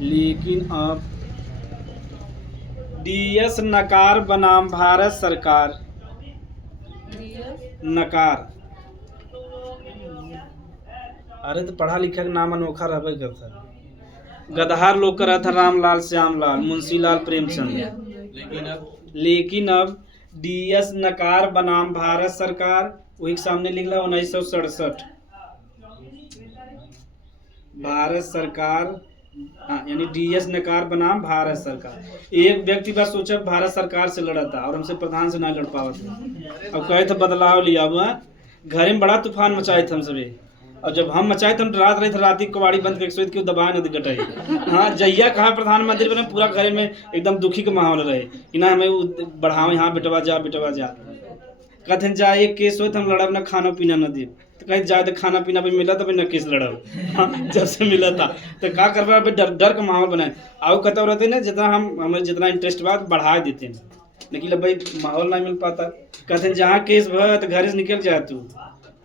लेकिन अब डीएस नकार बनाम भारत सरकार। डीएस नकार, अरे तो पढ़ा लिखा के नाम अनोखा रहबे करता। गदहार लोग का था रामलाल श्यामलाल, मुंशीलाल प्रेमचंद। लेकिन अब डीएस नकार बनाम भारत सरकार, वही के सामने लिख ला 1967 भारत सरकार। हाँ, यानी डीएस नकार बनाम भारत सरकार। एक व्यक्ति बस सोचा भारत सरकार से लड़ा था और हमसे प्रधान से ना लड़ पावा था। अब कहे थे बदलाव लिया हुआ, घर में बड़ा तूफान मचाए थे हम सभी। और जब हम मचाए थे हम रात रहे थे, रात की कबाड़ी बंद करके सोच के दबाए न गटाई। हाँ, जहिया कहा प्रधानमंत्री बने पूरा घर में एकदम दुखी का माहौल रहे कि ना हमें बढ़ावे, हाँ बेटवा जा बेटवा जा। कहते जा एक केस हो तो हम लड़ब ना खाना पीना न दे, तो कहीं जाए तो खाना पीना भी मिला तो न केस लड़ब। हाँ, जब से मिला था तो का करबा, अभी डर डर का माहौल बनाए। आओ कहते रहते ना जितना हमें जितना इंटरेस्ट बात बढ़ा देते हैं, लेकिन अब भाई माहौल नहीं मिल पाता। कहते जहाँ केस भर तो घर से निकल जाए तू,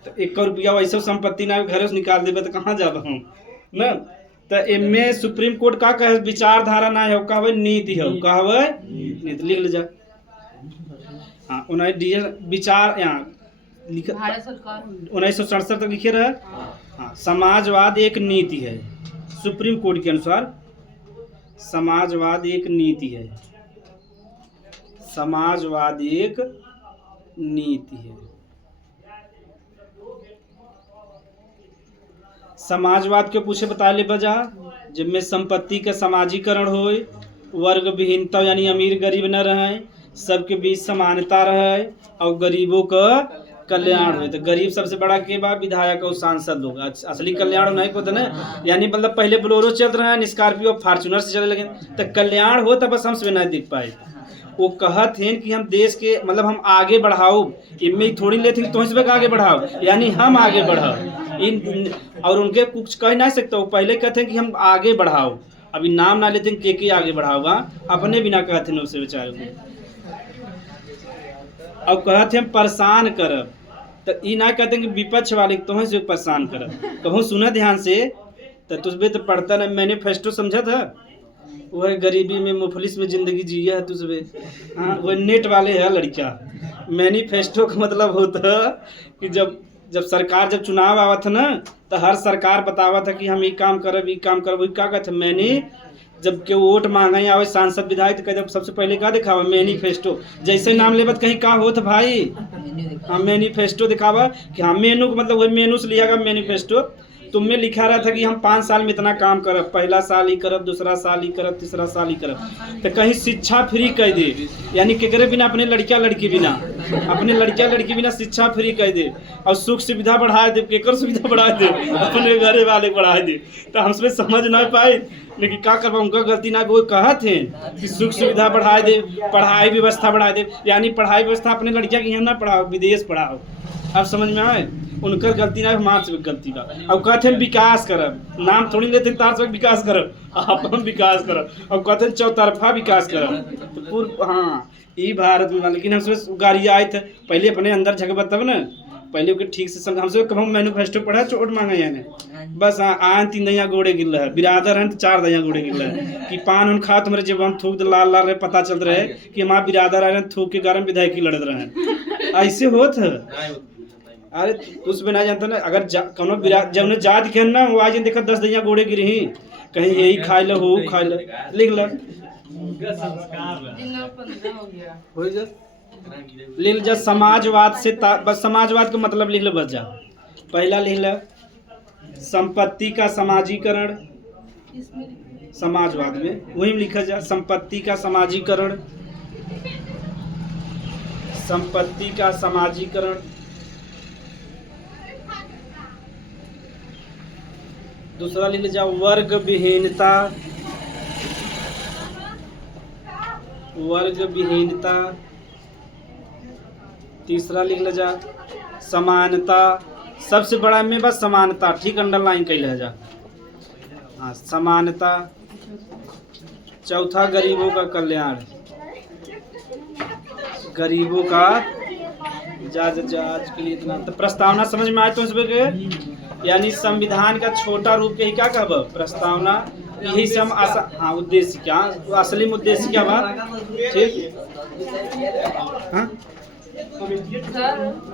तो 1 रुपया वैसे संपत्ति ना घर से निकाल देवे तो कहाँ जाब हम न। तो इनमें सुप्रीम कोर्ट का कहे विचारधारा ना है, कहवे नीति है, कहवे नीति लिख ले जा। हाँ, विचार यहाँ भारत सरकार 1967 तक लिखे रहे। हाँ, समाजवाद एक नीति है, सुप्रीम कोर्ट के अनुसार समाजवाद एक नीति है। समाजवाद एक नीति है। समाजवाद के पूछे बता ले बजा, जिनमें संपत्ति का समाजीकरण हो, वर्ग विहीनता यानी अमीर गरीब न रहे, सबके बीच समानता रहे और गरीबों का कल्याण हो। तो गरीब सबसे बड़ा के बाद विधायक और सांसद लोग, असली कल्याण नहीं होता ना। यानी मतलब पहले बोलेरो चल रहा है, स्कॉर्पियो फॉर्च्यूनर से चले लगे, तो कल्याण हो तो बस हमसे नहीं दिख पाए। वो कहत हैं कि हम देश के मतलब हम आगे बढ़ाओ, इनमें थोड़ी लेते कि तुम से आगे बढ़ाओ, यानी हम आगे बढ़ाओ इन। और उनके कुछ कह नहीं सकते, वो पहले कहते हैं कि हम आगे बढ़ाओ, अभी नाम ना लेते हैं के आगे बढ़ाओगा, अपने बिना कहते हैं उससे बेचारे को। और कहते हैं परेशान करब, तो ये ना कहते हैं कि विपक्ष वाले तुम्हें से परेशान करब। कहूँ सुना ध्यान से, तो तुझे तो पढ़ता ना मैनिफेस्टो समझा था, वह गरीबी में मुफलिस में जिंदगी जिया है तुझे। हाँ, वह नेट वाले है लड़का। मैनिफेस्टो का मतलब होता कि जब सरकार जब चुनाव आवा था ना, तो हर सरकार बतावा था कि हम ये काम करब ये काम करब। क्या कहते मैंने जब के वोट मांगे आवे सांसद विधायक, तो कहते सबसे पहले क्या दिखावा मैनिफेस्टो। जैसे नाम लेबत कहीं का होत भाई, हम मैनिफेस्टो दिखावा कि हम मेनू मतलब वही मेनू से लिया मैनिफेस्टो। तुम में लिखा रहा था कि हम 5 साल में इतना काम करब, पहला साल ही करब, दूसरा साल ही करब, तीसरा साल ही करब। तो कहीं शिक्षा फ्री कह दे, यानी केकरे बिना अपने लड़किया लड़की बिना शिक्षा फ्री कह दे, और सुख सुविधा बढ़ा दे, केकर सुविधा बढ़ा दे, अपने घरे वाले बढ़ा दे। तो हमसे समझ ना पाए, लेकिन क्या करवा उनका गलती ना। वो कहत हैं कि सुख सुविधा बढ़ा दे, पढ़ाई व्यवस्था बढ़ा दे, यानी पढ़ाई व्यवस्था अपने लड़किया के यहाँ ना पढ़ाओ, विदेश पढ़ाओ। अब समझ में आए, उनका गलती ना, हमारे से गलती ना। अब कहते हैं विकास करब, नाम थोड़ी लेते तार से विकास करब, अपन विकास करब। अब कहते हैं चौतरफा विकास करब, तो पूर्व हाँ ये भारत में। लेकिन हमसे गाड़ी आए थे पहले अपने अंदर झगबत तब ना, पहले ओके ठीक से समझ। हमसे कब मैनिफेस्टो पढ़ा चोट मांगा यानी बस आन 3 दैया गोड़े गिर रहा है, बिरादर हैं तो 4 दैया गोड़े गिर रहा है कि पान उन खा तुम्हारे जब हम थूक लाल लाल रहे, पता चल रहा है कि हमारे बिरादर आए थूक के कारण विधायक लड़ रहे हैं। ऐसे होत है। अरे कुछ भी ना जानता ना, अगर कौनो जब ने जात के ना वो आज देखा 10 दैया गोड़े गिरी ही, कहीं यही खाए लो वो खाए लो, लिख लो लिख जा समाजवाद से बस समाजवाद का मतलब लिख लो बस जा। पहला लिख लो संपत्ति का समाजीकरण, समाजवाद में वही लिखा जा संपत्ति का समाजीकरण, संपत्ति का समाजीकरण। दूसरा लिख जा वर्ग विहीनता, वर्ग विहीनता। तीसरा लिख ले जा समानता, सबसे बड़ा में बस समानता, ठीक अंडरलाइन कर ले जा। हाँ समानता। चौथा गरीबों का कल्याण, गरीबों का आज के लिए इतना। तो प्रस्तावना समझ में आए तो उसमें के यानी संविधान का छोटा रूप के ही क्या कहब प्रस्तावना। यही से हम हाँ उद्देश्य क्या असली उद्देश्य क्या बा ठीक हाँ सर